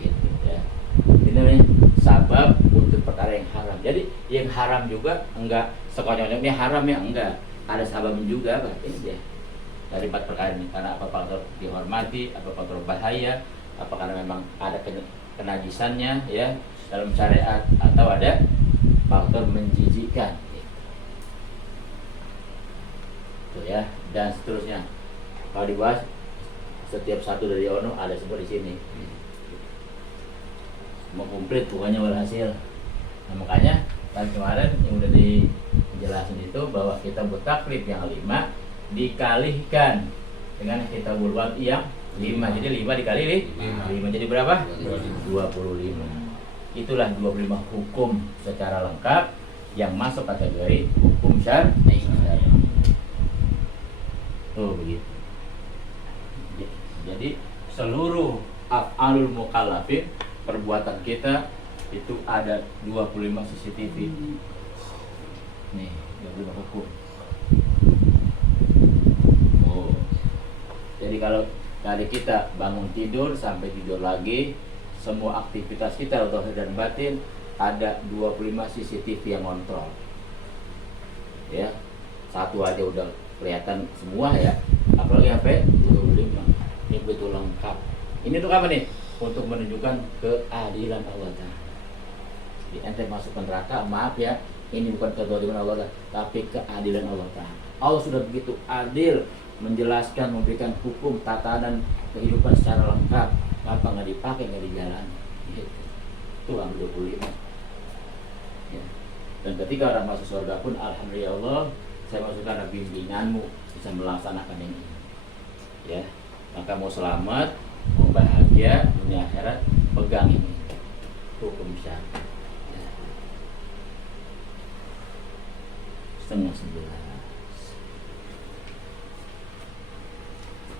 Gitu ya. Ini namanya sabab untuk perkara yang haram. Jadi yang haram juga enggak sekonyol-konyolnya haram ya, enggak. Ada sababnya juga apa? Ini dia. Dari 4 perkara ini karena apa faktor dihormati, apa faktor bahaya, apa karena memang ada kenajisannya ya dalam syariat, atau ada faktor menjijikan. Tuh ya, dan seterusnya. Kalau dibahas setiap satu dari ono ada seperti di sini. Mau komplit pokoknya walhasil. Nah, makanya kan kemarin yang udah dijelasin itu bahwa kita taklif yang 5 dikalihkan dengan kita bulwan yang 5. Jadi 5 dikali 5 jadi berapa? 25. Itulah 25 hukum secara lengkap yang masuk kategori hukum syar'i. Tuh begitu. Jadi seluruh af'alul mukallafin, perbuatan kita itu ada 25 CCTV. Nih, 25 hukum. Oh. Jadi kalau dari kita bangun tidur sampai tidur lagi, semua aktivitas kita zahir dan batin ada 25 CCTV yang kontrol. Ya. Satu aja udah kelihatan semua ya. Apalagi sampai 25. Ini betul lengkap. Ini untuk apa nih? Untuk menunjukkan keadilan Allah Ta'ala. Di ente masuk neraka, maaf ya, ini bukan kezaliman Allah Ta'ala, tapi keadilan Allah Ta'ala. Allah sudah begitu adil menjelaskan, memberikan hukum tatanan kehidupan secara lengkap. Kenapa nggak dipakai, nggak dijalani? Gitu. Itu Amr 25. Ya. Dan ketika orang masuk surga pun, alhamdulillah Allah, saya masuk karena bimbinganmu bisa melaksanakan ini. Ya, maka mau selamat, mau bahagia dunia akhirat, pegang ini hukum syariat. Ya. 8:30.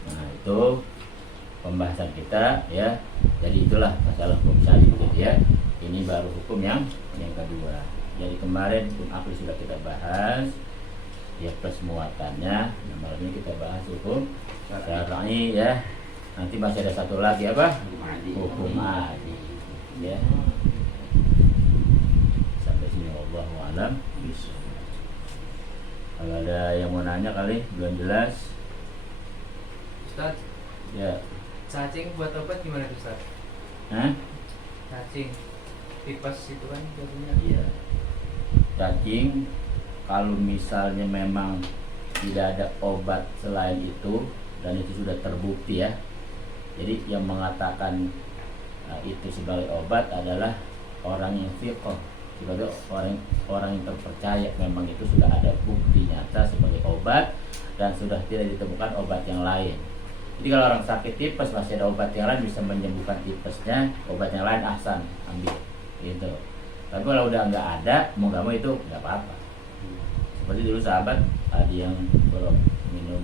Nah, itu pembahasan kita ya. Jadi itulah masalah hukum syariat ya. Ini baru hukum yang kedua. Jadi kemarin hukum akli sudah kita bahas ya, plus muatannya. Nah, malam ini kita bahas hukum syar'i ya. Nanti masih ada satu lagi apa? Hukum adi. Ya. Sampai sini wallahu a'lam. Kalau ada yang mau nanya kali belum jelas. Ustaz, Ya. cacing buat obat gimana tuh, Ustaz? Hah? Cacing tipes itu kan biasanya. Iya. Cacing kalau misalnya memang tidak ada obat selain itu dan itu sudah terbukti ya. Jadi yang mengatakan itu sebagai obat adalah orang yang fiqh, sebagai orang yang terpercaya memang itu sudah ada bukti nyata sebagai obat dan sudah tidak ditemukan obat yang lain. Jadi kalau orang sakit tipes masih ada obat yang lain bisa menyembuhkan tipesnya, obat yang lain ahsan ambil gitu. Tapi kalau udah nggak ada, mau nggak mau itu nggak apa-apa. Seperti dulu sahabat ada yang belum minum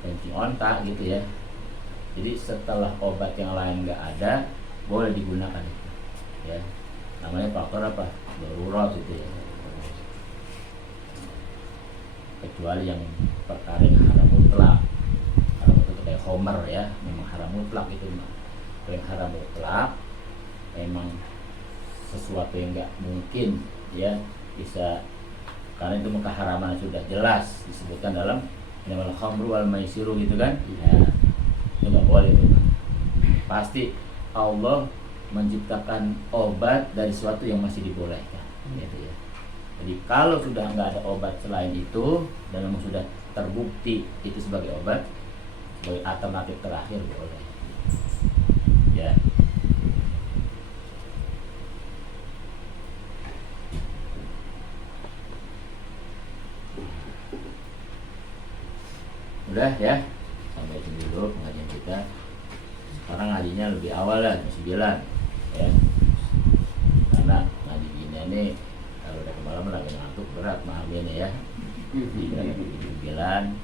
kencing onta gitu ya. Jadi setelah obat yang lain nggak ada, boleh digunakan itu. Ya, namanya faktor apa? Darurat itu ya. Kecuali yang perkara yang haram mutlak. Haram itu kayak homer ya, memang haram mutlak itu mah. Yang haram mutlak memang sesuatu yang nggak mungkin ya bisa, karena itu keharaman sudah jelas disebutkan dalam innamal khamru wal maisiru gitu kan ya, itu nggak boleh itu. Pasti Allah menciptakan obat dari sesuatu yang masih dibolehkan gitu ya. Jadi kalau sudah nggak ada obat selain itu dan memang sudah terbukti itu sebagai obat, sebagai alternatif terakhir boleh ya. Udah ya, sampai sini dulu pengajian kita. Sekarang ngajinya lebih awal lah, jam 9 ya. Karena ngaji gini ini kalau udah kemalam lagi ngantuk berat malamnya ya. Jam 9.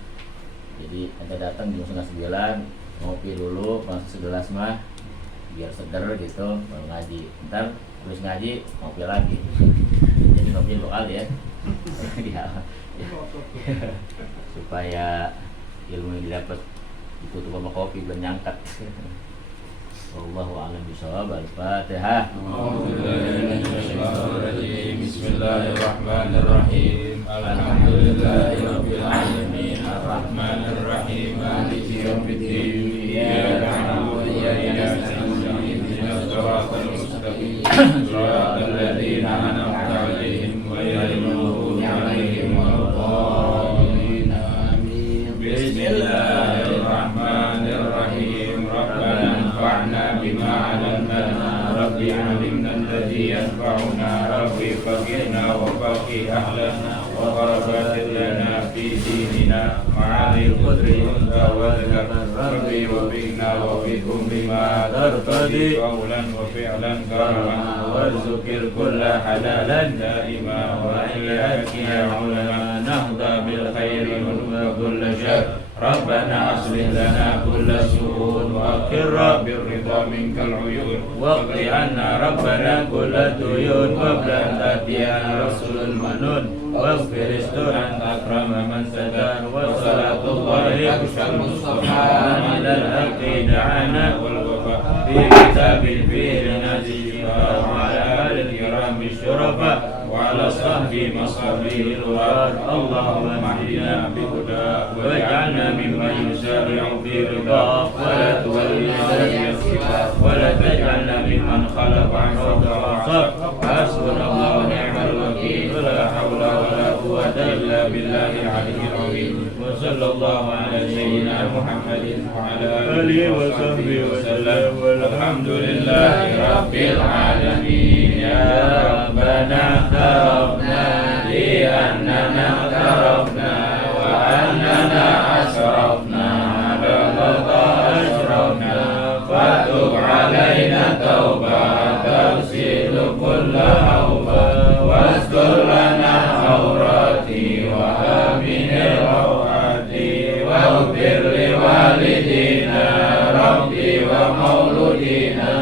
Jadi Anda datang jam 8:30, ngopi dulu, masuk segelas mah biar seger gitu, baru ngaji. Ntar habis ngaji ngopi lagi. Jadi ngopi lokal ya. Supaya ilmu yang didapat ditutup sama kopi belum nyangkat. Wallahu a'lam bishawab. Al-Fatihah. Bismillahirrahmanirrahim. Alhamdulillahirabbil alamin. Arrahmanir rahim. Maliki yaumiddin. Iyyaka na'budu wa iyyaka nasta'in. Ihdinas siratal mustaqim. Shiratal ladzina an'amta 'alaihim ghairil maghdubi 'alaihim waladdallin. Amin. Bismillahirrahmanirrahim. Rabbana anfa'na bima 'allamtana. Rabbi 'allimna alladhi yanfa'una. Rabbi faqihna wa faqih ahlana wa barakat lana fi dinina ma'alil qudri anta wa dhakar. Rabbi wa bi'na wa bikum bima tartadi qawlan wa fi'lan karama warzuqil kulla halalan daima wa iyyaka ya ulama nahda bil khairi wa kulla syar. Rabbana aslih lana kulla su'un wa qirra birridha minkal uyun waqdi anna rabbana kulla tuyun wa blantatia rasulul manun waghfir isturan akrama man sadar wa salatullahi kushal mustafa ilal haqqi da'ana wal wafa fi kitabil fihi nazi wa ala alil kiram bisyurafa وعلى صحبه مصحبه الغار اللهم اهدنا بهداك واجعلنا ممن يسارع في رضاك ولا تولنا بيسرك ولا تجعلنا ممن خلف عن وعصاك حسبنا الله ونعم الوكيل ولا حول ولا قوة إلا بالله العلي العظيم وصلى الله على سيدنا محمد وعلى آله وصحبه وسلم والحمد لله رب العالمين يا ربنا اعترفنا بأننا اعترفنا وأننا أسرفنا على ما أشرفنا فتب علينا توبة تغسل كل حوبة واستر لنا عورات وآمن الروعات واغفر لوالدينا ربي ومولودينا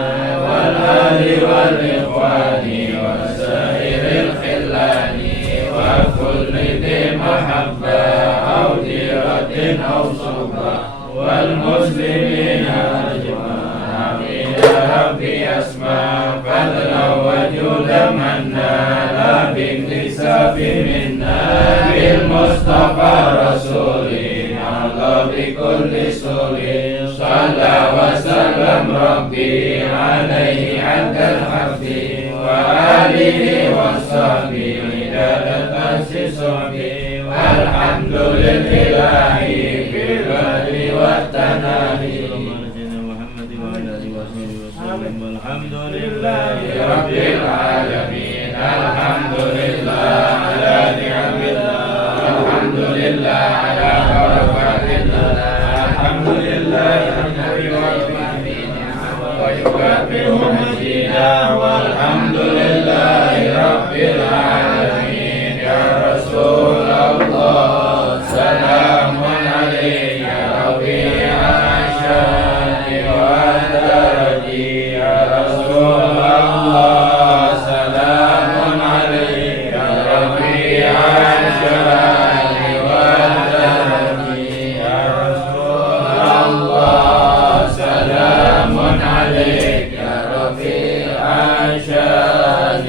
والآل والإخوان وسائر الخلان وكل ذي محبة أو ديرة أو صحبة والمسلمين أجمعين يا ربي أسمع فضلا وجودا منا لا باكتساب منا بالمصطفى رسولي على بكل سوري صلى وسلم ربي عليه عبد الحق وآله وصحبه عدد صحبه والحمد لله في البر والتناهي الحمد لله رب العالمين الحمد لله على نعم الله الحمد لله على بركات الله الحمد لله ويكافئ مجيدا والحمد لله رب العالمين يا رسول الله سلام عليك يا ربيع الشان والدرج يا رسول الله سلام عليك يا ربيع الشان والدرج يا رسول الله سلام عليك يا رفيع الشان